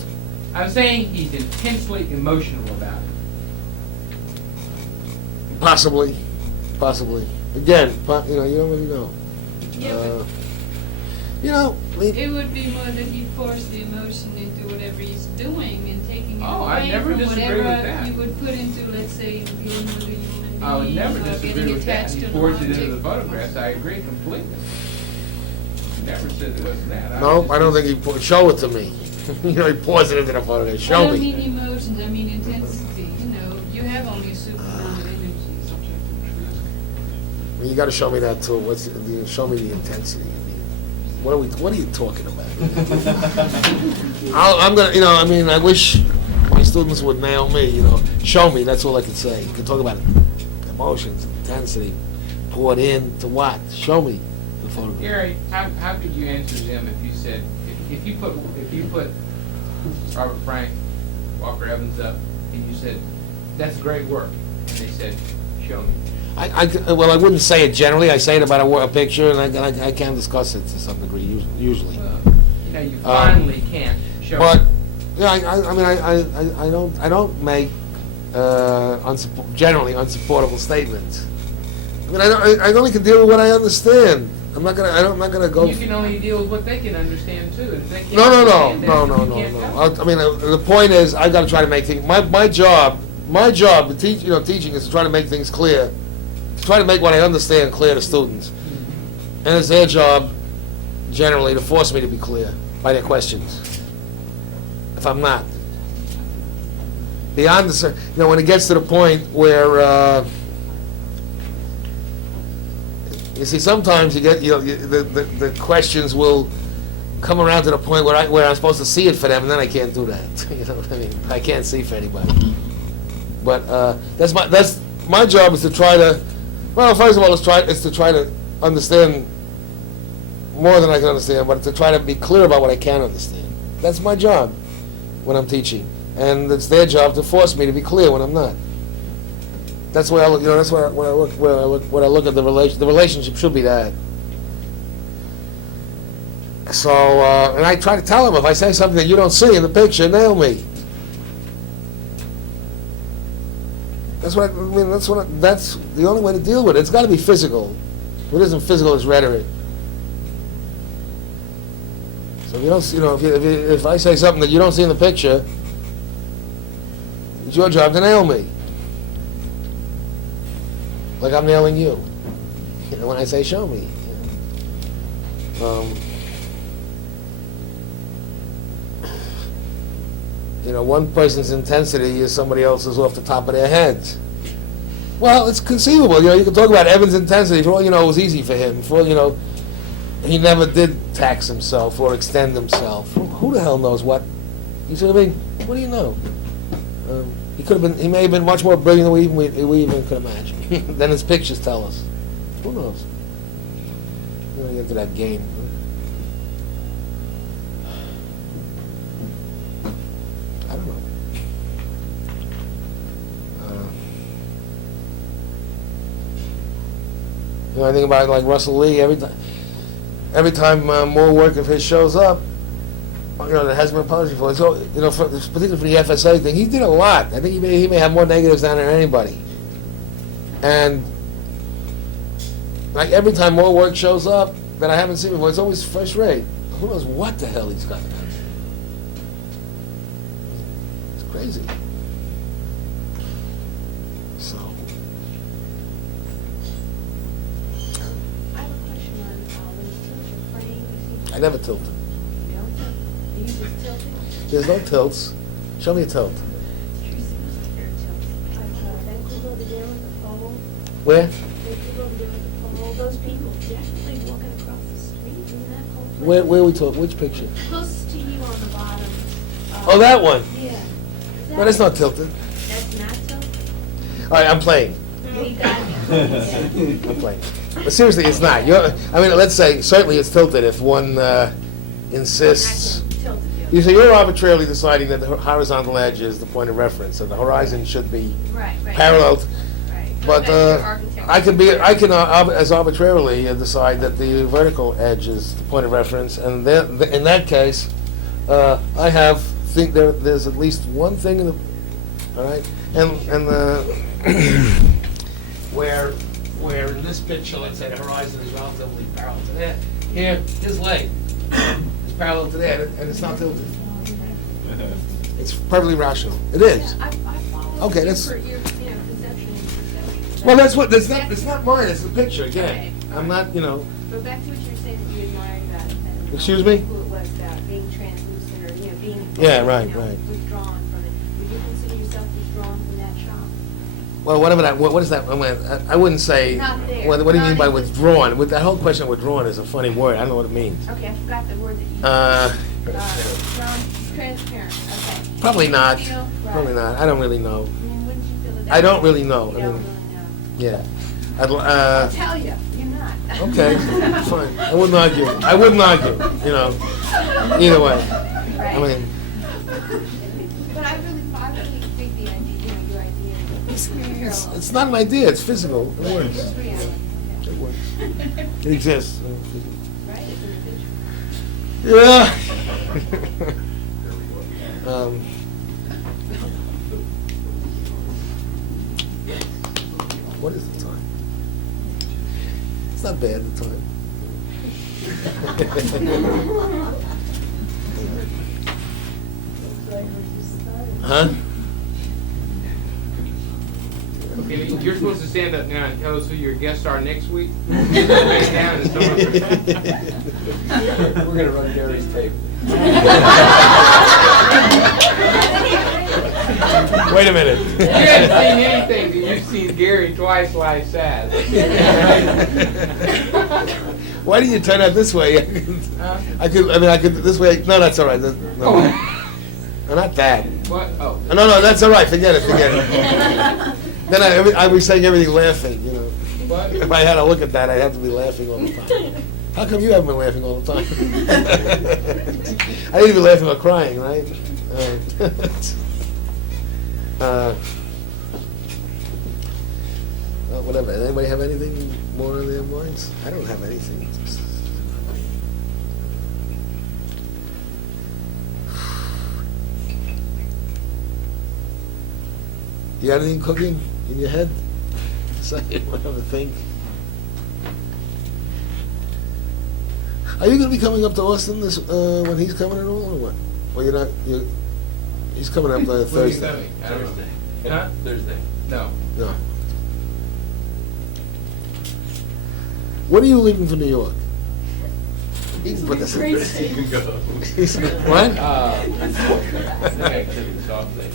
I'm saying he's intensely emotional about it. Possibly. Again, you don't really know. Yeah, but Maybe. it would be more that he forced the emotion into whatever he's doing and taking it Oh, I away never from disagree whatever with that. you would put into, let's say, dealing with a human being. I would never or disagree getting with that. attached He to an forced it into the object. photographs. I agree completely. Never said it wasn't that. No, I don't think he. Show it to me. He pours it into the photograph. I Show don't me. mean emotions, I mean intensity. You have only a certain amount of energy. You got to show me that too. Show me the intensity. What are you talking about? I'm gonna. I wish my students would nail me. Show me. That's all I can say. You can talk about emotions, intensity, poured in to what? Show me the photograph. Gary, how could you answer them if you said, if you put Robert Frank, Walker Evans up, and you said, that's great work, and they said, show me. I wouldn't say it generally. I say it about a picture, and I can discuss it to some degree, usually. You finally can't show But me. yeah, I don't make generally unsupportable statements. I only can deal with what I understand. I'm not gonna go. You can only deal with what they can understand too. If they can't No. understand that, you can't help. The point is, I got to try to make things. My job, to teach, teaching is to try to make things clear, to try to make what I understand clear to students, and it's their job, generally, to force me to be clear by their questions. If I'm not, beyond when it gets to the point where, You see, sometimes you get, the questions will come around to the point where I'm supposed to see it for them, and then I can't do that. You know what I mean? I can't see for anybody. But that's my job is to try to, well, first of all, is to try to understand more than I can understand, but to try to be clear about what I can understand. That's my job when I'm teaching, and it's their job to force me to be clear when I'm not. That's where I look. That's where I look at the relation. The relationship should be that. So, and I try to tell them, if I say something that you don't see in the picture, nail me. That's what I mean. That's the only way to deal with it. It's got to be physical. If it isn't physical, it's rhetoric. So if you don't, if I say something that you don't see in the picture, it's your job to nail me. Like I'm nailing you. When I say show me. One person's intensity is somebody else's off the top of their heads. Well, it's conceivable. You can talk about Evan's intensity. For all you know, it was easy for him. For all you know, he never did tax himself or extend himself. Who the hell knows what? You see what I mean? What do you know? He may have been much more brilliant than we even could imagine. Than his pictures tell us. Who knows? We're going to get into that game. I don't know. I think about like Russell Lee. Every time more work of his shows up, that hasn't been published before. So, particularly for the FSA thing, he did a lot. I think he may have more negatives down there than anybody. And like every time more work shows up that I haven't seen before, it's always first rate. Who knows what the hell he's got down there? It's crazy. So. I have a question on when you tilt your frame, you see. I never tilt. You don't tilt. Do you just tilt it? There's no tilts. Show me a tilt. Like that people over there with the pole. Where? They people over there with the pole. Those people definitely walking across the street in that whole place. Where we talk? Which picture? Close to you on the bottom. Oh, that one. Yeah. No, that's not tilted. That's not tilted? All right, I'm playing. You got me. I'm playing. But seriously, it's not. Let's say certainly it's tilted if one insists. Tilted. So you're arbitrarily deciding that the horizontal edge is the point of reference, and the horizon should be Right. parallel. Right. But I can as arbitrarily decide that the vertical edge is the point of reference, and then in that case, I think there's at least one thing in the, all right, and where in this picture, let's say the horizon is relatively parallel to that. Here, his leg is parallel to that, and it's not tilted. It's perfectly rational. It is. Yeah, I follow Okay, that's. your conception and perception. Well, that's what. It's not mine. It's the picture again. I'm not. But back to what you were saying that you admired about it. Excuse me? Who it was about being translucent or being. Yeah, right. Withdrawn from it. Would you consider yourself withdrawn from that shop? Well, whatever that. What is that? I wouldn't say. Not there. What do you mean by Not in- withdrawn? With that whole question of withdrawn is a funny word. I don't know what it means. Okay, I forgot the word that you. Transparent. Okay. Probably not. Feel? Right. Probably not. I don't really know. I mean, wouldn't you feel that? I don't really know. You I don't mean, really know. yeah. I'll tell you, you're not. Okay, fine. I wouldn't argue. Either way. Right. I mean, But I really think the idea, your idea. it's not an idea. It's physical. It works. It's reality. It works. It exists. Right, it's an adventure. Yeah. What is the time? It's not bad, the time. Huh? Okay, you're supposed to stand up now and tell us who your guests are next week. Lay down and start. We're gonna run Gary's tape. Wait a minute. You haven't seen anything till you've seen Gary twice life size. Why did you turn out this way? I could, this way, no, that's all right. No, no, not that. What? Oh. No, that's all right, forget it. Then I was saying everything laughing, you know. What? If I had to look at that, I'd have to be laughing all the time. How come you haven't been laughing all the time? I need to be laughing or crying, right? Whatever. Anybody have anything more on their minds? I don't have anything. You got anything cooking in your head? Say whatever, think. Are you going to be coming up to Austin this when he's coming at all, or what? Well, you're not. He's coming up Thursday. When are you coming? I don't know. Huh? Thursday. No. No. When are you leaving for New York? You can put this in. You can go. What? I think I said it softly.